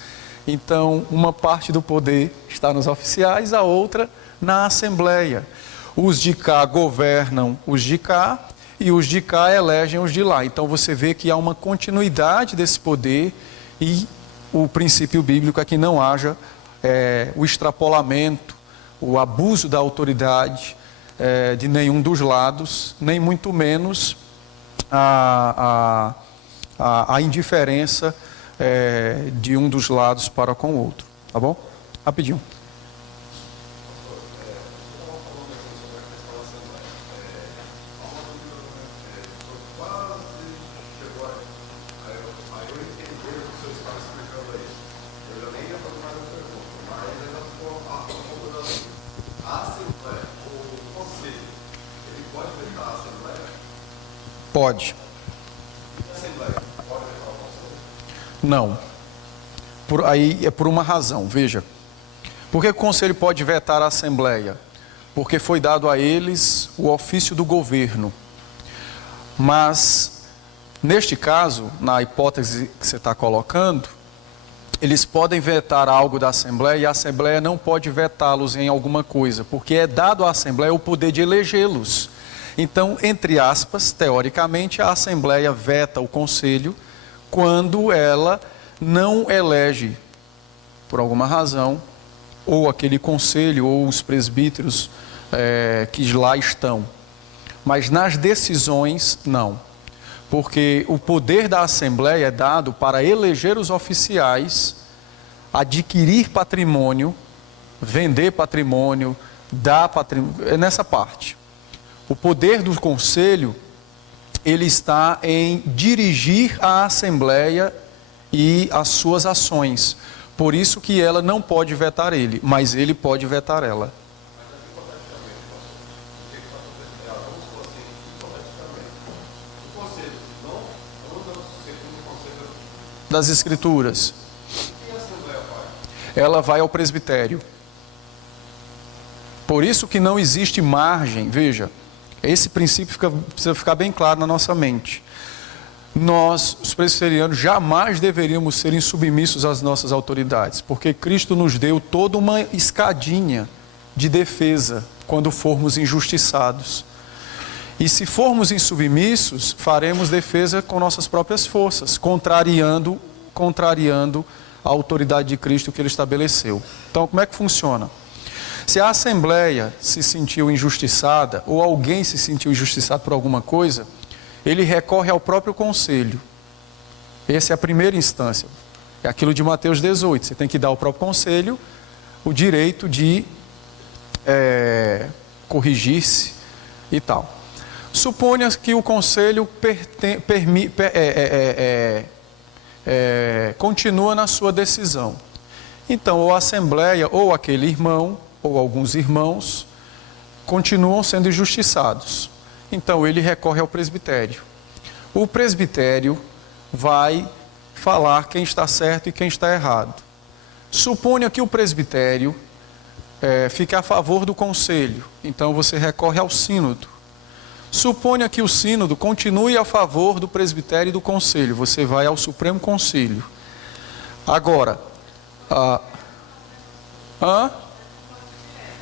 Então uma parte do poder está nos oficiais, a outra na Assembleia. Os de cá governam os de cá e os de cá elegem os de lá. Então você vê que há uma continuidade desse poder e o princípio bíblico é que não haja o extrapolamento, o abuso da autoridade de nenhum dos lados, nem muito menos a indiferença de um dos lados para com o outro, tá bom? Rapidinho. Pode. Não. Aí é por uma razão, veja. Por que o conselho pode vetar a Assembleia? Porque foi dado a eles o ofício do governo. Mas, neste caso, na hipótese que você está colocando, eles podem vetar algo da Assembleia e a Assembleia não pode vetá-los em alguma coisa, porque é dado à Assembleia o poder de elegê-los. Então, entre aspas, teoricamente, a Assembleia veta o Conselho quando ela não elege, por alguma razão, ou aquele Conselho, ou os presbíteros que lá estão. Mas nas decisões, não. Porque o poder da Assembleia é dado para eleger os oficiais, adquirir patrimônio, vender patrimônio, dar patrimônio, é nessa parte. O poder do conselho, ele está em dirigir a Assembleia e as suas ações. Por isso que ela não pode vetar ele, mas ele pode vetar ela. Das Escrituras. Ela vai ao presbitério. Por isso que não existe margem, veja, esse princípio precisa ficar bem claro na nossa mente. nós, os presbiterianos, jamais deveríamos ser insubmissos às nossas autoridades, porque Cristo nos deu toda uma escadinha de defesa quando formos injustiçados. E se formos insubmissos, faremos defesa com nossas próprias forças, contrariando a autoridade de Cristo que Ele estabeleceu. Então, como é que funciona? Se a Assembleia se sentiu injustiçada, ou alguém se sentiu injustiçado por alguma coisa, ele recorre ao próprio conselho. Essa é a primeira instância. É aquilo de Mateus 18. Você tem que dar ao próprio conselho o direito de corrigir-se e tal. Suponha que o conselho continua na sua decisão. Então, ou a Assembleia, ou aquele irmão, ou alguns irmãos, continuam sendo injustiçados. Então, ele recorre ao presbitério. O presbitério vai falar quem está certo e quem está errado. Suponha que o presbitério fique a favor do conselho. Então, você recorre ao sínodo. Suponha que o sínodo continue a favor do presbitério e do conselho. Você vai ao Supremo Conselho. Agora,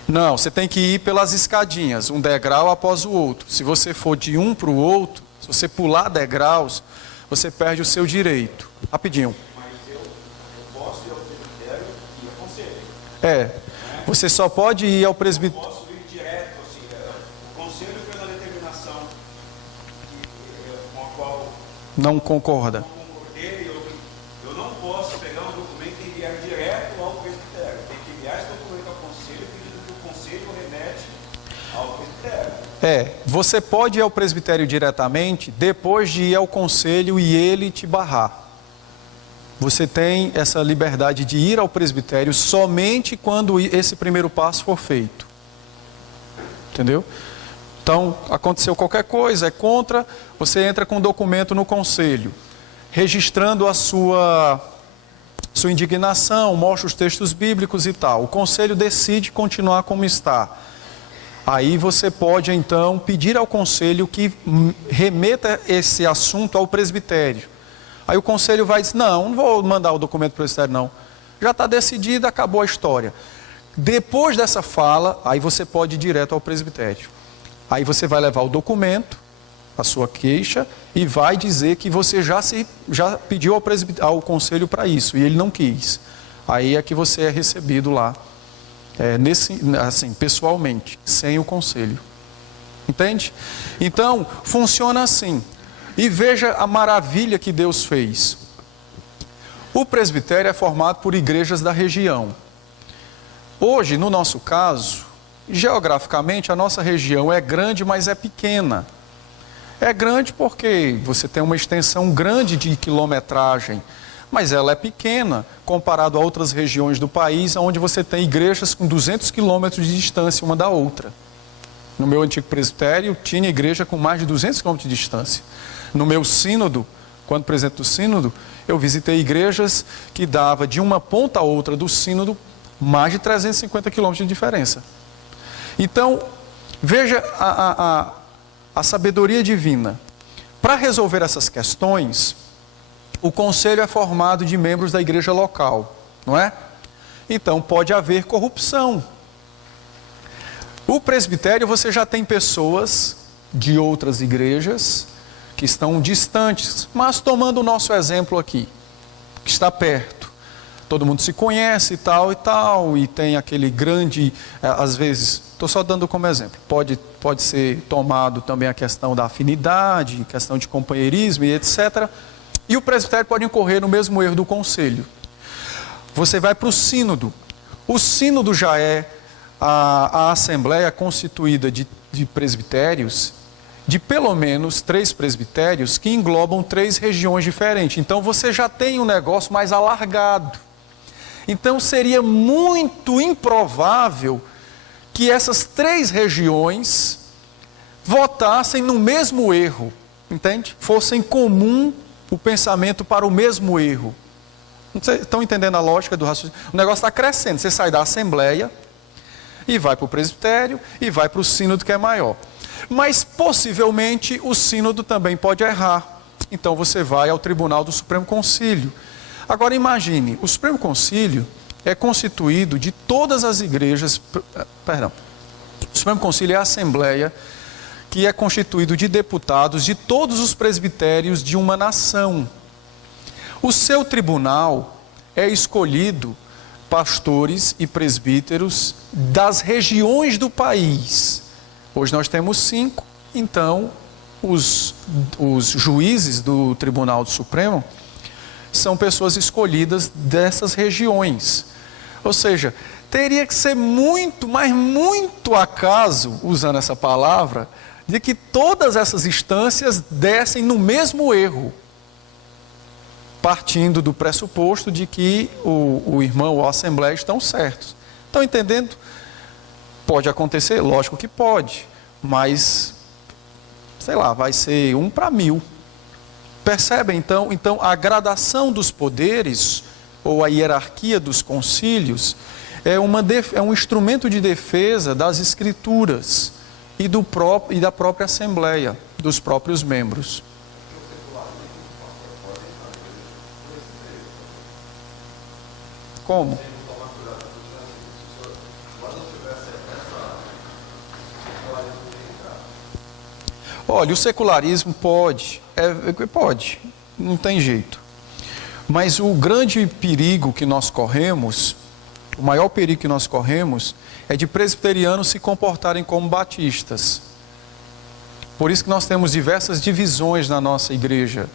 não, você tem que ir pelas escadinhas, um degrau após o outro. Se você for de um para o outro, se você pular degraus, você perde o seu direito. Rapidinho. Mas eu posso ir ao presbitério e ao conselho. Você só pode ir ao presbitério. Eu posso ir direto, assim, o conselho fez a determinação com a qual Não concorda. eu concordei, eu não posso pegar um documento e enviar direto ao presbitério. Tem que enviar esse documento ao conselho, pedindo que o conselho remete ao presbitério. Você pode ir ao presbitério diretamente depois de ir ao conselho e ele te barrar. Você tem essa liberdade de ir ao presbitério somente quando esse primeiro passo for feito. Entendeu? Então, aconteceu qualquer coisa, é contra, você entra com um documento no conselho, registrando a sua indignação, mostra os textos bíblicos e tal. O conselho decide continuar como está. Aí você pode, então, pedir ao conselho que remeta esse assunto ao presbitério. Aí o conselho vai dizer, não vou mandar o documento para o presbitério, não. Já está decidido, acabou a história. Depois dessa fala, aí você pode ir direto ao presbitério. Aí você vai levar o documento, a sua queixa, e vai dizer que você já pediu ao conselho para isso, e ele não quis. Aí é que você é recebido lá, pessoalmente, sem o conselho. Entende? Então, funciona assim. E veja a maravilha que Deus fez. O presbitério é formado por igrejas da região. Hoje, no nosso caso, geograficamente, a nossa região é grande, mas é pequena. É grande porque você tem uma extensão grande de quilometragem, mas ela é pequena comparado a outras regiões do país, onde você tem igrejas com 200 quilômetros de distância uma da outra. No meu antigo presbitério, tinha igreja com mais de 200 quilômetros de distância. No meu sínodo, quando presidente do sínodo, eu visitei igrejas que dava de uma ponta a outra do sínodo mais de 350 quilômetros de diferença. Então, veja a sabedoria divina. Para resolver essas questões, o conselho é formado de membros da igreja local, não é? Então, pode haver corrupção. O presbitério, você já tem pessoas de outras igrejas que estão distantes, mas tomando o nosso exemplo aqui, que está perto. Todo mundo se conhece e tal, e tem aquele grande, às vezes, estou só dando como exemplo, pode ser tomado também a questão da afinidade, questão de companheirismo e etc. E o presbitério pode incorrer no mesmo erro do conselho. Você vai para o sínodo. O sínodo já é a assembleia constituída de presbitérios, de pelo menos 3 presbitérios que englobam 3 regiões diferentes. Então você já tem um negócio mais alargado. Então seria muito improvável que essas 3 regiões votassem no mesmo erro, entende? Fossem comum o pensamento para o mesmo erro. Vocês estão entendendo a lógica do raciocínio? O negócio está crescendo. Você sai da assembleia e vai para o presbitério e vai para o sínodo que é maior. Mas possivelmente o sínodo também pode errar. então você vai ao Tribunal do Supremo Concílio. Agora imagine, o Supremo Concílio é constituído de todas as igrejas, o Supremo Concílio é a Assembleia que é constituído de deputados de todos os presbitérios de uma nação. O seu tribunal é escolhido pastores e presbíteros das regiões do país. Hoje nós temos 5, então os juízes do Tribunal do Supremo são pessoas escolhidas dessas regiões. Ou seja, teria que ser muito, mas muito acaso, usando essa palavra, de que todas essas instâncias dessem no mesmo erro, partindo do pressuposto de que o irmão ou a assembleia estão certos. Estão entendendo? Pode acontecer? Lógico que pode, mas, sei lá, vai ser 1 para 1000. Percebem, então? Então, a gradação dos poderes, ou a hierarquia dos concílios, é um instrumento de defesa das escrituras e da própria Assembleia, dos próprios membros. Como? Olha, o secularismo pode, não tem jeito. Mas o grande perigo que nós corremos, o maior perigo que nós corremos, é de presbiterianos se comportarem como batistas. Por isso que nós temos diversas divisões na nossa igreja,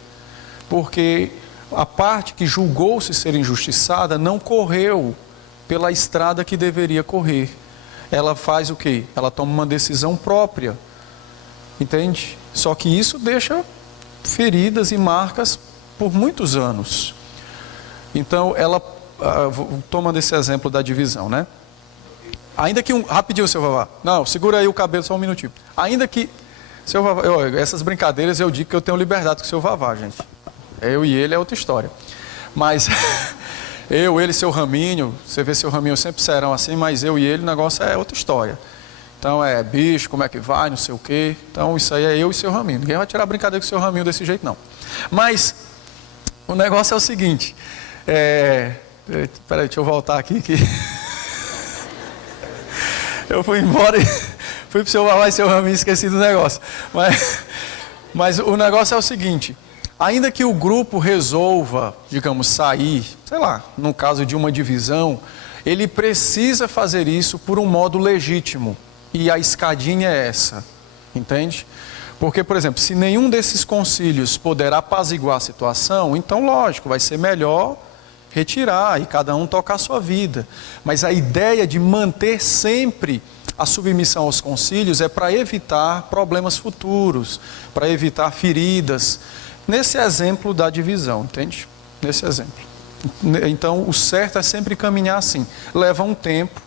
porque a parte que julgou-se ser injustiçada não correu pela estrada que deveria correr. Ela faz o quê? Ela toma uma decisão própria, entende? Só que isso deixa feridas e marcas por muitos anos. Então, ela, tomando esse exemplo da divisão, né? Ainda que rapidinho, seu Vavá. Não, segura aí o cabelo só um minutinho. Ainda que, seu Vavá, essas brincadeiras eu digo que eu tenho liberdade com o seu Vavá, gente. Eu e ele é outra história. Mas, ele, seu Raminho, você vê seu Raminho sempre serão assim, mas eu e ele, o negócio é outra história. Então, bicho, como é que vai, não sei o quê. Então, isso aí é eu e seu Raminho. Ninguém vai tirar brincadeira com o seu Raminho desse jeito, não. Mas, o negócio é o seguinte. Peraí, deixa eu voltar aqui que... Eu fui embora e fui para o seu Vavá e seu Raminho, esqueci do negócio. Mas o negócio é o seguinte, ainda que o grupo resolva, digamos, sair, sei lá, no caso de uma divisão, ele precisa fazer isso por um modo legítimo. E a escadinha é essa, entende? Porque, por exemplo, se nenhum desses concílios puder apaziguar a situação, então, lógico, vai ser melhor retirar e cada um tocar a sua vida. Mas a ideia de manter sempre a submissão aos concílios é para evitar problemas futuros, para evitar feridas. Nesse exemplo da divisão, entende? Nesse exemplo. Então, o certo é sempre caminhar assim. Leva um tempo,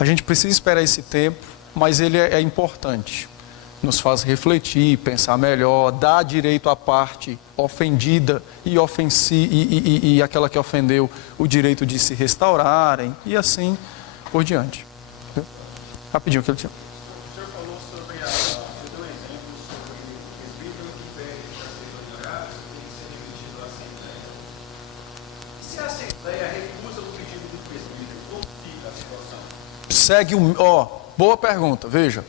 a gente precisa esperar esse tempo, mas ele é importante. Nos faz refletir, pensar melhor, dá direito à parte ofendida e aquela que ofendeu o direito de se restaurarem e assim por diante. Rapidinho, que ele tinha. O senhor falou sobre você deu um exemplo sobre o presbítero que pede para ser honorário, tem que ser remetido à Assembleia. E se a Assembleia recusa o pedido do presbítero, como fica a situação? Boa pergunta, veja.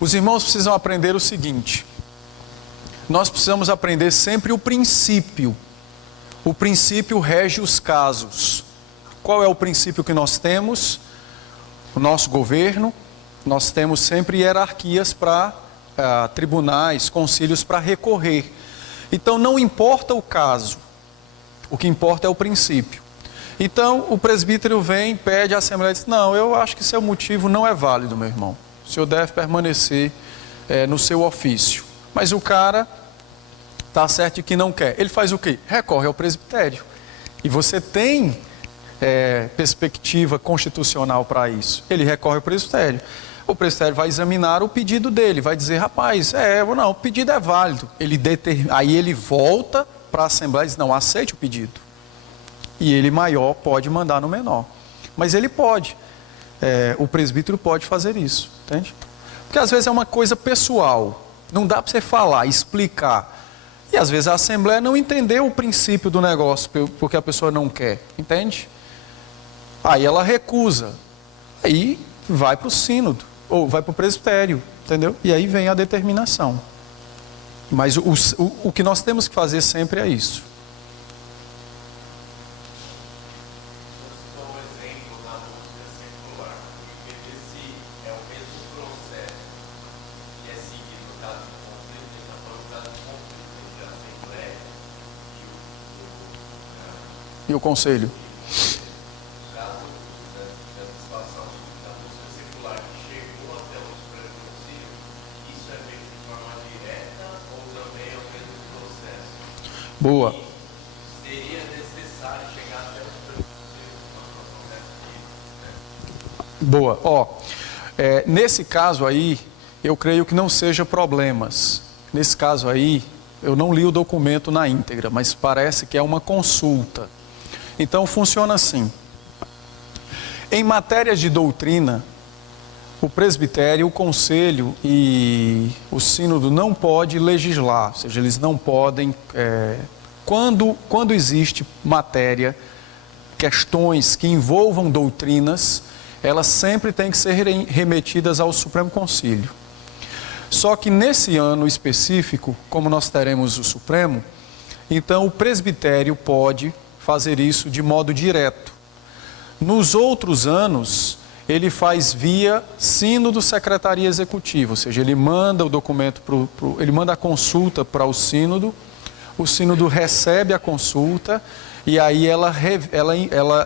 Os irmãos precisam aprender o seguinte, nós precisamos aprender sempre o princípio. O princípio rege os casos. Qual é o princípio que nós temos? O nosso governo, nós temos sempre hierarquias para tribunais, concílios para recorrer. Então não importa o caso, o que importa é o princípio. Então o presbítero vem, pede à Assembleia e diz, não, eu acho que seu motivo não é válido, meu irmão. O senhor deve permanecer no seu ofício. Mas o cara está certo de que não quer. Ele faz o quê? Recorre ao presbitério. E você tem perspectiva constitucional para isso. Ele recorre ao presbitério. O presbitério vai examinar o pedido dele, vai dizer, rapaz, o pedido é válido. Aí ele volta para a Assembleia e diz, não, aceite o pedido. E ele maior pode mandar no menor. Mas ele pode. O presbítero pode fazer isso, entende? Porque às vezes é uma coisa pessoal, não dá para você falar, explicar. E às vezes a Assembleia não entendeu o princípio do negócio, porque a pessoa não quer, entende? Aí ela recusa, aí vai para o sínodo, ou vai para o presbitério, entendeu? E aí vem a determinação. Mas o que nós temos que fazer sempre é isso. E o conselho? Boa. Seria necessário chegar até o Boa. Ó, nesse caso aí, eu creio que não seja problemas. Nesse caso aí, eu não li o documento na íntegra, mas parece que é uma consulta. Então funciona assim. Em matérias de doutrina, o presbitério, o conselho e o sínodo não pode legislar, ou seja, eles não podem, quando existe matéria, questões que envolvam doutrinas, elas sempre têm que ser remetidas ao Supremo Concílio. Só que nesse ano específico, como nós teremos o Supremo, então o presbitério pode fazer isso de modo direto. Nos outros anos, ele faz via sínodo secretaria executiva, ou seja, ele manda o documento, ele manda a consulta para o sínodo recebe a consulta e aí ela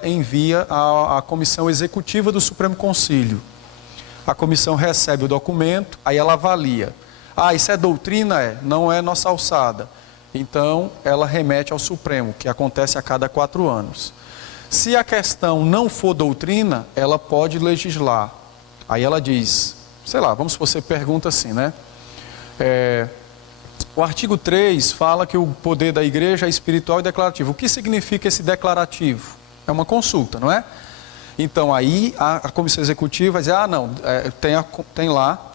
envia à comissão executiva do Supremo Concílio. A comissão recebe o documento, aí ela avalia. Isso é doutrina? Não é nossa alçada. Então, ela remete ao Supremo, que acontece a cada 4 anos. Se a questão não for doutrina, ela pode legislar. Aí ela diz, sei lá, vamos supor, você pergunta assim, né? O artigo 3 fala que o poder da igreja é espiritual e declarativo. O que significa esse declarativo? É uma consulta, não é? Então aí a comissão executiva vai dizer, tem lá,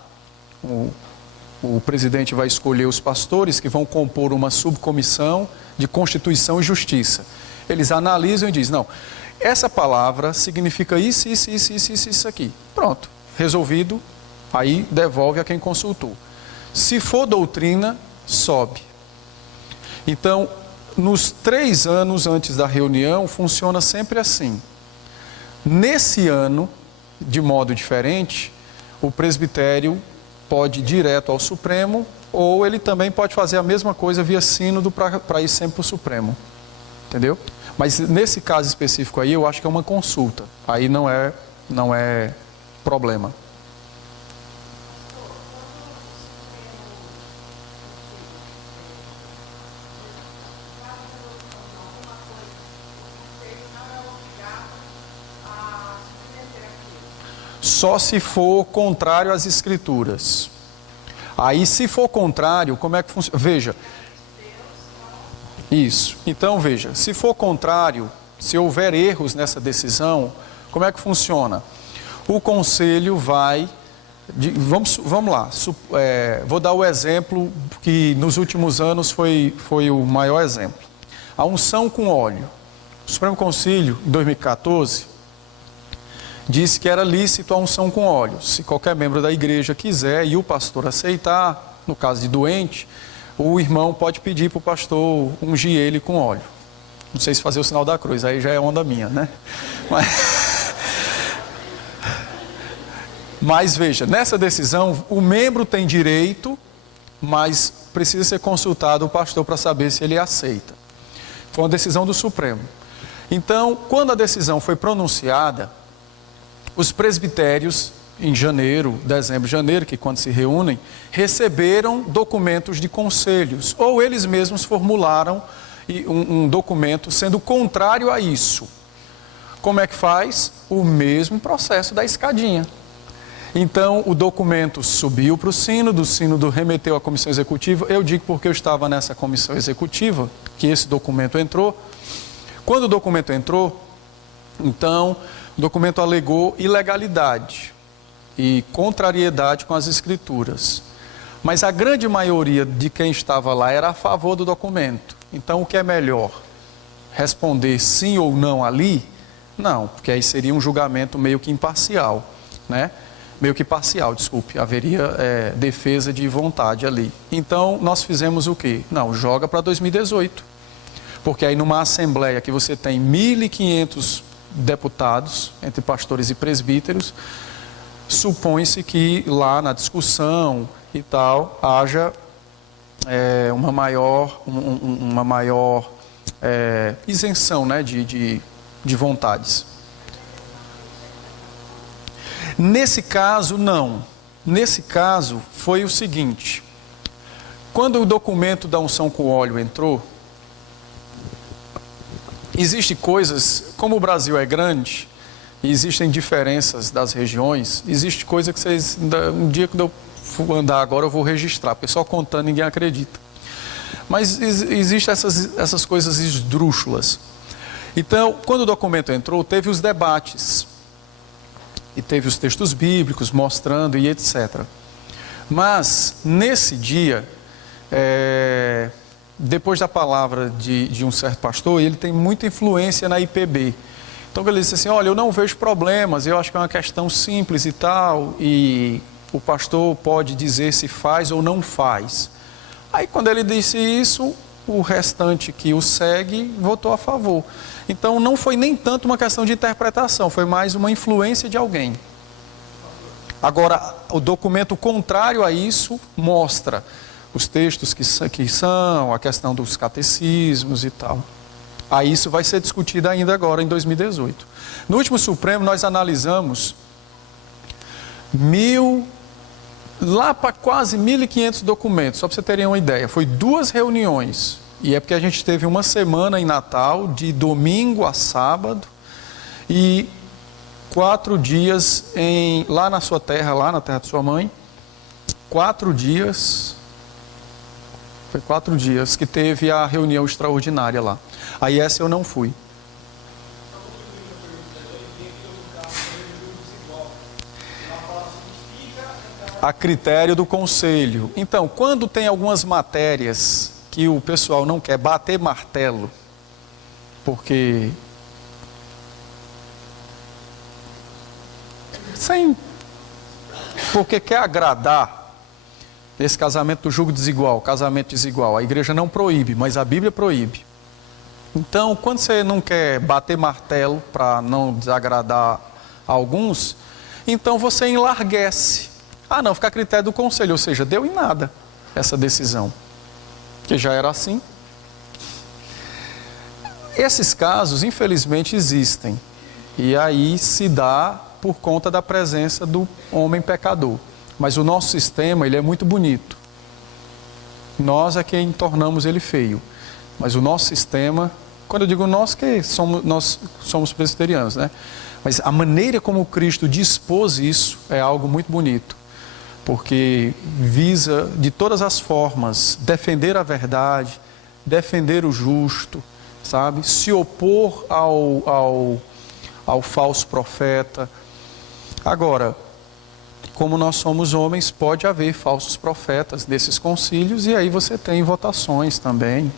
o presidente vai escolher os pastores que vão compor uma subcomissão de Constituição e Justiça. Eles analisam e dizem, não, essa palavra significa isso aqui. Pronto, resolvido, aí devolve a quem consultou. Se for doutrina, sobe. Então, nos 3 anos antes da reunião, funciona sempre assim. Nesse ano, de modo diferente, o presbitério pode ir direto ao Supremo, ou ele também pode fazer a mesma coisa via sínodo para ir sempre para o Supremo. Entendeu? Mas nesse caso específico aí, eu acho que é uma consulta. Aí não é problema. Só se for contrário às Escrituras. Aí, se for contrário, como é que funciona? Veja. Isso. Então, veja, se for contrário, se houver erros nessa decisão, como é que funciona? O conselho vai... Vamos lá. Vou dar o exemplo que nos últimos anos foi o maior exemplo. A unção com óleo. O Supremo Concílio, em 2014... disse que era lícito a unção com óleo. Se qualquer membro da igreja quiser e o pastor aceitar, no caso de doente, o irmão pode pedir para o pastor ungir ele com óleo. Não sei se fazer o sinal da cruz, aí já é onda minha, né? Mas veja, nessa decisão, o membro tem direito, mas precisa ser consultado o pastor para saber se ele aceita. Foi uma decisão do Supremo. Então, quando a decisão foi pronunciada, os presbitérios, em dezembro, que quando se reúnem, receberam documentos de conselhos, ou eles mesmos formularam um documento sendo contrário a isso. Como é que faz? O mesmo processo da escadinha. Então, o documento subiu para o sínodo remeteu à comissão executiva. Eu digo porque eu estava nessa comissão executiva, que esse documento entrou. Quando o documento entrou, então... o documento alegou ilegalidade e contrariedade com as Escrituras. Mas a grande maioria de quem estava lá era a favor do documento. Então, o que é melhor? Responder sim ou não ali? Não, porque aí seria um julgamento meio que imparcial, né? Meio que parcial, desculpe. Haveria defesa de vontade ali. Então, nós fizemos o quê? Não, joga para 2018. Porque aí numa assembleia que você tem 1.500 deputados, entre pastores e presbíteros, supõe-se que lá na discussão e tal, haja uma maior isenção, né, de vontades. Nesse caso, não. Nesse caso, foi o seguinte: quando o documento da unção com óleo entrou, existem coisas, como o Brasil é grande, e existem diferenças das regiões, existe coisa que vocês, um dia que eu for andar agora eu vou registrar, porque só contando ninguém acredita. Mas existem essas coisas esdrúxulas. Então, quando o documento entrou, teve os debates, e teve os textos bíblicos mostrando e etc. Mas, nesse dia, depois da palavra de um certo pastor, ele tem muita influência na IPB. Então ele disse assim: olha, eu não vejo problemas, eu acho que é uma questão simples e tal, e o pastor pode dizer se faz ou não faz. Aí quando ele disse isso, o restante que o segue votou a favor. Então não foi nem tanto uma questão de interpretação, foi mais uma influência de alguém. Agora, o documento contrário a isso mostra os textos que são, a questão dos catecismos e tal. Aí isso vai ser discutido ainda agora em 2018. No último Supremo nós analisamos lá para quase 1.500 documentos, só para você terem uma ideia. Foi 2 reuniões, e é porque a gente teve uma semana em Natal, de domingo a sábado, e 4 dias lá na sua terra, lá na terra de sua mãe, 4 dias... Foi 4 dias que teve a reunião extraordinária lá. Aí essa eu não fui. A critério do conselho. Então, quando tem algumas matérias que o pessoal não quer bater martelo, porque quer agradar. Esse casamento do jugo desigual, casamento desigual, a igreja não proíbe, mas a Bíblia proíbe. Então, quando você não quer bater martelo para não desagradar alguns, então você enlarguece. Ah, não, fica a critério do conselho, ou seja, deu em nada essa decisão, que já era assim. Esses casos, infelizmente, existem, e aí se dá por conta da presença do homem pecador. Mas o nosso sistema, ele é muito bonito. Nós é quem tornamos ele feio. Mas o nosso sistema, quando eu digo nós, nós somos presbiterianos, né? Mas a maneira como Cristo dispôs isso é algo muito bonito. Porque visa, de todas as formas, defender a verdade, defender o justo, sabe? Se opor ao falso profeta. Agora, como nós somos homens, pode haver falsos profetas desses concílios, e aí você tem votações também.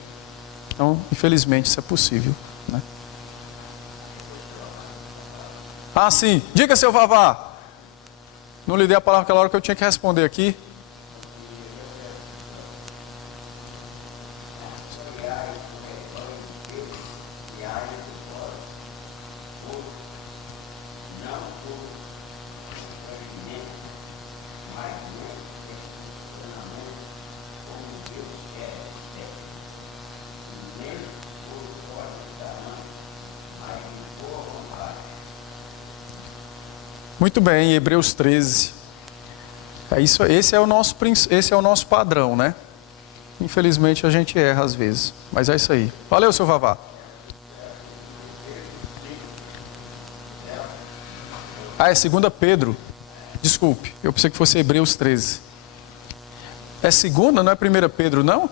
Então, infelizmente, isso é possível, né? Ah, sim. Diga, seu Vavá. Não lhe dei a palavra naquela hora que eu tinha que responder aqui. Muito bem, Hebreus 13. Esse é o nosso padrão, né? Infelizmente a gente erra às vezes, mas é isso aí. Valeu, seu Vavá. Ah, é 2 Pedro. Desculpe, eu pensei que fosse Hebreus 13. É 2, não é 1 Pedro, não?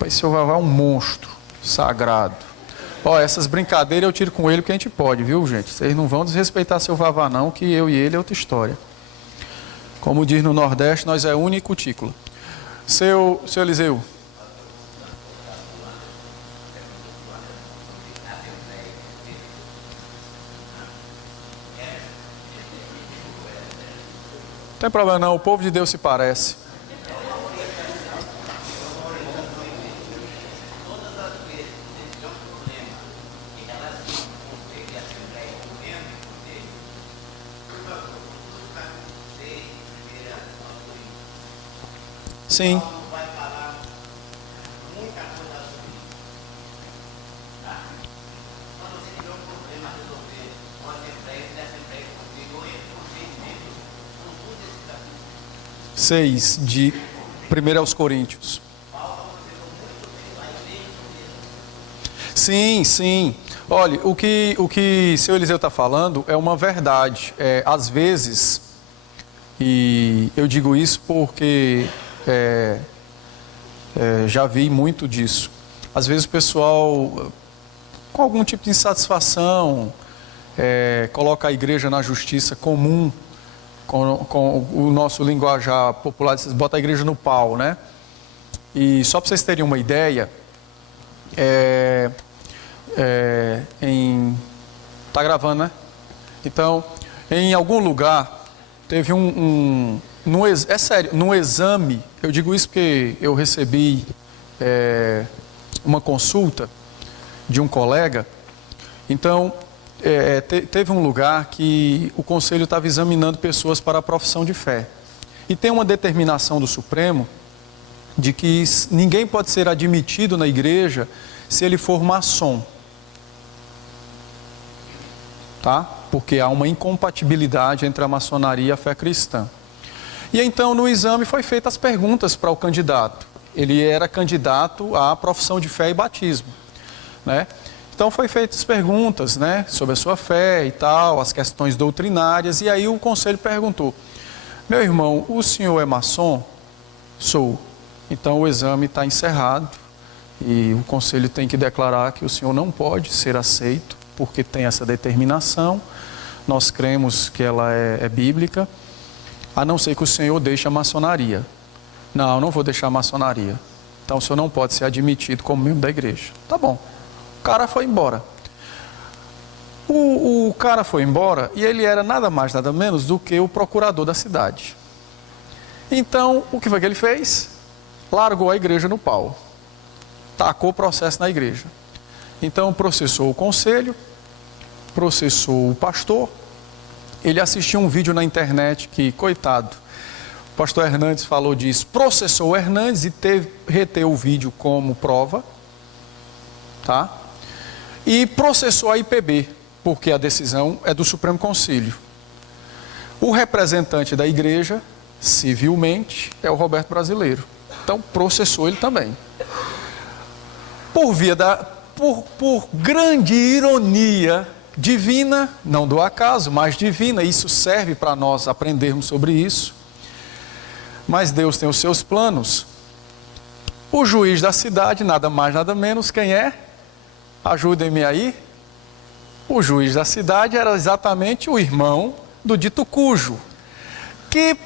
Pai, seu Vavá é um monstro sagrado. Ó, essas brincadeiras eu tiro com ele porque a gente pode, viu, gente? Vocês não vão desrespeitar seu Vavá, não, que eu e ele é outra história. Como diz no Nordeste, nós é une e cutícula. Seu Eliseu. Não tem problema não, o povo de Deus se parece. Sim. Seis de 1 aos Coríntios. Sim. Olha, o que seu Eliseu está falando é uma verdade. Às vezes, e eu digo isso porque já vi muito disso. Às vezes o pessoal, com algum tipo de insatisfação, coloca a igreja na justiça comum, com o nosso linguajar popular, bota a igreja no pau, né? E só para vocês terem uma ideia, tá gravando, né? Então, em algum lugar, teve é sério, num exame, eu digo isso porque eu recebi uma consulta de um colega, então, teve um lugar que o conselho estava examinando pessoas para a profissão de fé. E tem uma determinação do Supremo de que ninguém pode ser admitido na igreja se ele for maçom. Tá? Porque há uma incompatibilidade entre a maçonaria e a fé cristã. E então no exame foi feitas as perguntas para o candidato. Ele era candidato à profissão de fé e batismo, né? Então foi feitas as perguntas, né, sobre a sua fé e tal, as questões doutrinárias, e aí o conselho perguntou: meu irmão, o senhor é maçom? Sou. Então o exame está encerrado e o conselho tem que declarar que o senhor não pode ser aceito, porque tem essa determinação, nós cremos que ela é bíblica, a não ser que o senhor deixe a maçonaria. Não vou deixar a maçonaria. Então o senhor não pode ser admitido como membro da igreja. Tá bom. O cara foi embora. O cara foi embora e ele era nada mais, nada menos do que o procurador da cidade. Então, o que foi que ele fez? Largou a igreja no pau. Tacou o processo na igreja. Então, processou o conselho, processou o pastor. Ele assistiu um vídeo na internet que, coitado, o pastor Hernandes falou disso. Processou o Hernandes e reteu o vídeo como prova. Tá? E processou a IPB, porque a decisão é do Supremo Concílio. O representante da igreja, civilmente, é o Roberto Brasileiro. Então, processou ele também. Por grande ironia divina, não do acaso, mas divina, isso serve para nós aprendermos sobre isso. Mas Deus tem os seus planos. O juiz da cidade, nada mais, nada menos, quem é? Ajudem-me aí. O juiz da cidade era exatamente o irmão do dito cujo. Que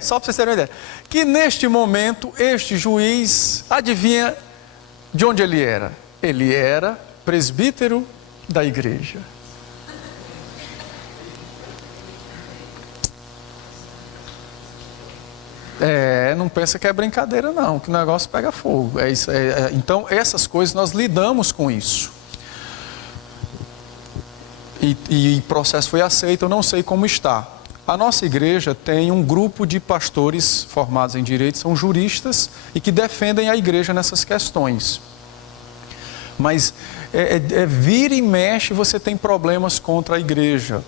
só para vocês terem uma ideia, que neste momento, este juiz, adivinha de onde ele era? Ele era presbítero da igreja. Não pensa que é brincadeira não, que o negócio pega fogo. Então, essas coisas nós lidamos com isso. E o processo foi aceito, eu não sei como está. A nossa igreja tem um grupo de pastores formados em direito, são juristas e que defendem a igreja nessas questões. Mas vira e mexe, você tem problemas contra a igreja,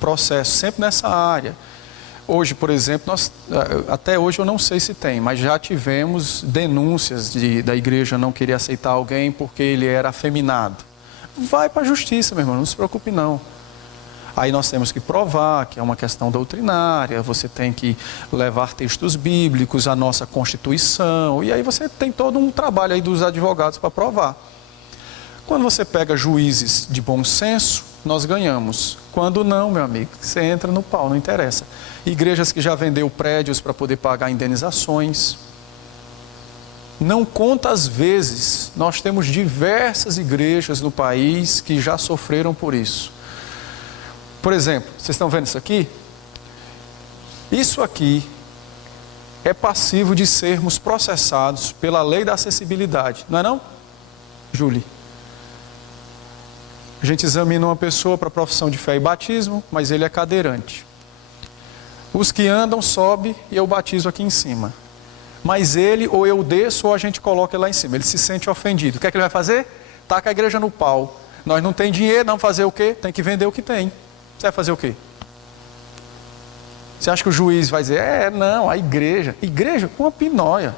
processo, sempre nessa área. Hoje, por exemplo, até hoje eu não sei se tem, mas já tivemos denúncias da igreja não querer aceitar alguém porque ele era afeminado. Vai para a justiça, meu irmão, não se preocupe não. Aí nós temos que provar que é uma questão doutrinária, você tem que levar textos bíblicos, a nossa Constituição, e aí você tem todo um trabalho aí dos advogados para provar. Quando você pega juízes de bom senso, nós ganhamos. Quando não, meu amigo, você entra no pau, não interessa. Igrejas que já vendeu prédios para poder pagar indenizações. Não conta as vezes, nós temos diversas igrejas no país que já sofreram por isso. Por exemplo, vocês estão vendo isso aqui? Isso aqui é passivo de sermos processados pela lei da acessibilidade, não é não, Júlia? A gente examina uma pessoa para profissão de fé e batismo, mas ele é cadeirante. Os que andam sobe e eu batizo aqui em cima. Mas ele, ou eu desço, ou a gente coloca ele lá em cima. Ele se sente ofendido. O que é que ele vai fazer? Taca a igreja no pau. Nós não tem dinheiro, não fazer o quê? Tem que vender o que tem. Você vai fazer o quê? Você acha que o juiz vai dizer, não, a igreja. Igreja com uma pinóia.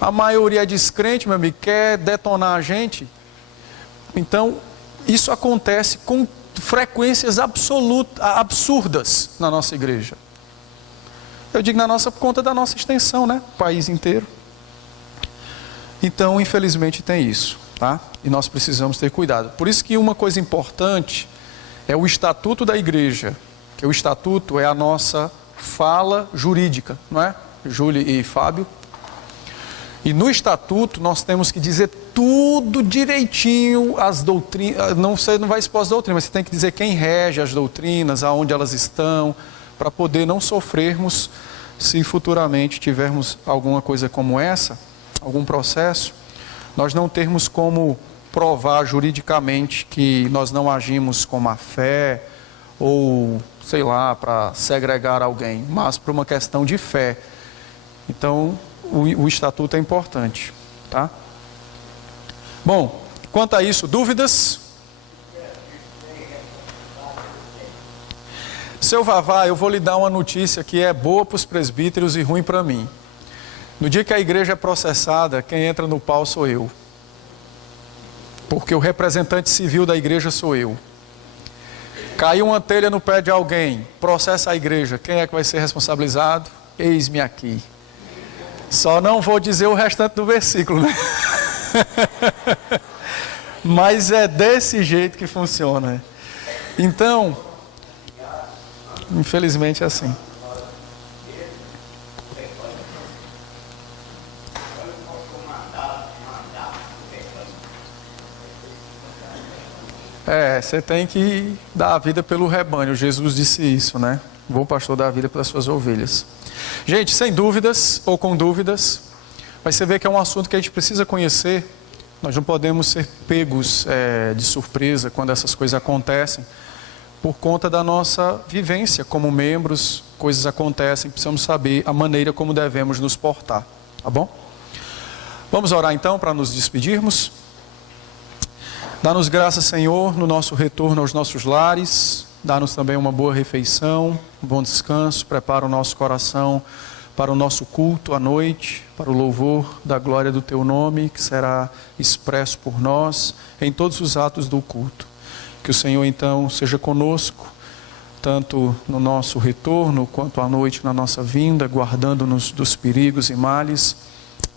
A maioria é descrente, meu amigo, quer detonar a gente. Então, isso acontece com frequências absurdas na nossa igreja. Eu digo na nossa, por conta da nossa extensão, né? O país inteiro. Então, infelizmente, tem isso, tá? E nós precisamos ter cuidado. Por isso que uma coisa importante é o estatuto da igreja, que o estatuto é a nossa fala jurídica, não é? Júlia e Fábio. E no estatuto nós temos que dizer tudo direitinho, as doutrinas, você não vai expor as doutrinas, mas você tem que dizer quem rege as doutrinas, aonde elas estão, para poder não sofrermos, se futuramente tivermos alguma coisa como essa, algum processo, nós não termos como provar juridicamente que nós não agimos com má fé, ou, sei lá, para segregar alguém, mas por uma questão de fé. Então, o estatuto é importante, tá? Bom, quanto a isso, dúvidas? Seu Vavá, eu vou lhe dar uma notícia que é boa para os presbíteros e ruim para mim. No dia que a igreja é processada, quem entra no pau sou eu. Porque o representante civil da igreja sou eu. Caiu uma telha no pé de alguém, processa a igreja, quem é que vai ser responsabilizado? Eis-me aqui. Só não vou dizer o restante do versículo, né? Mas é desse jeito que funciona. Então, infelizmente é assim. Você tem que dar a vida pelo rebanho. Jesus disse isso, né? Vou, pastor, dar a vida pelas suas ovelhas. Gente, sem dúvidas ou com dúvidas, mas você vê que é um assunto que a gente precisa conhecer. Nós não podemos ser pegos de surpresa quando essas coisas acontecem, por conta da nossa vivência como membros, coisas acontecem, precisamos saber a maneira como devemos nos portar, tá bom? Vamos orar então para nos despedirmos. Dá-nos graça, Senhor, no nosso retorno aos nossos lares, dá-nos também uma boa refeição, um bom descanso, prepara o nosso coração para o nosso culto à noite, para o louvor da glória do Teu nome, que será expresso por nós em todos os atos do culto. Que o Senhor então seja conosco, tanto no nosso retorno, quanto à noite na nossa vinda, guardando-nos dos perigos e males.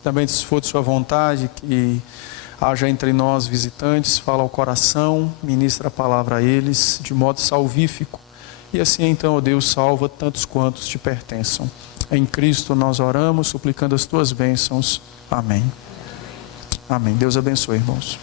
Também, se for de Sua vontade, que haja entre nós visitantes, fala ao coração, ministra a palavra a eles, de modo salvífico. E assim então, ó Deus, salva tantos quantos te pertençam. Em Cristo nós oramos, suplicando as Tuas bênçãos. Amém. Amém. Deus abençoe, irmãos.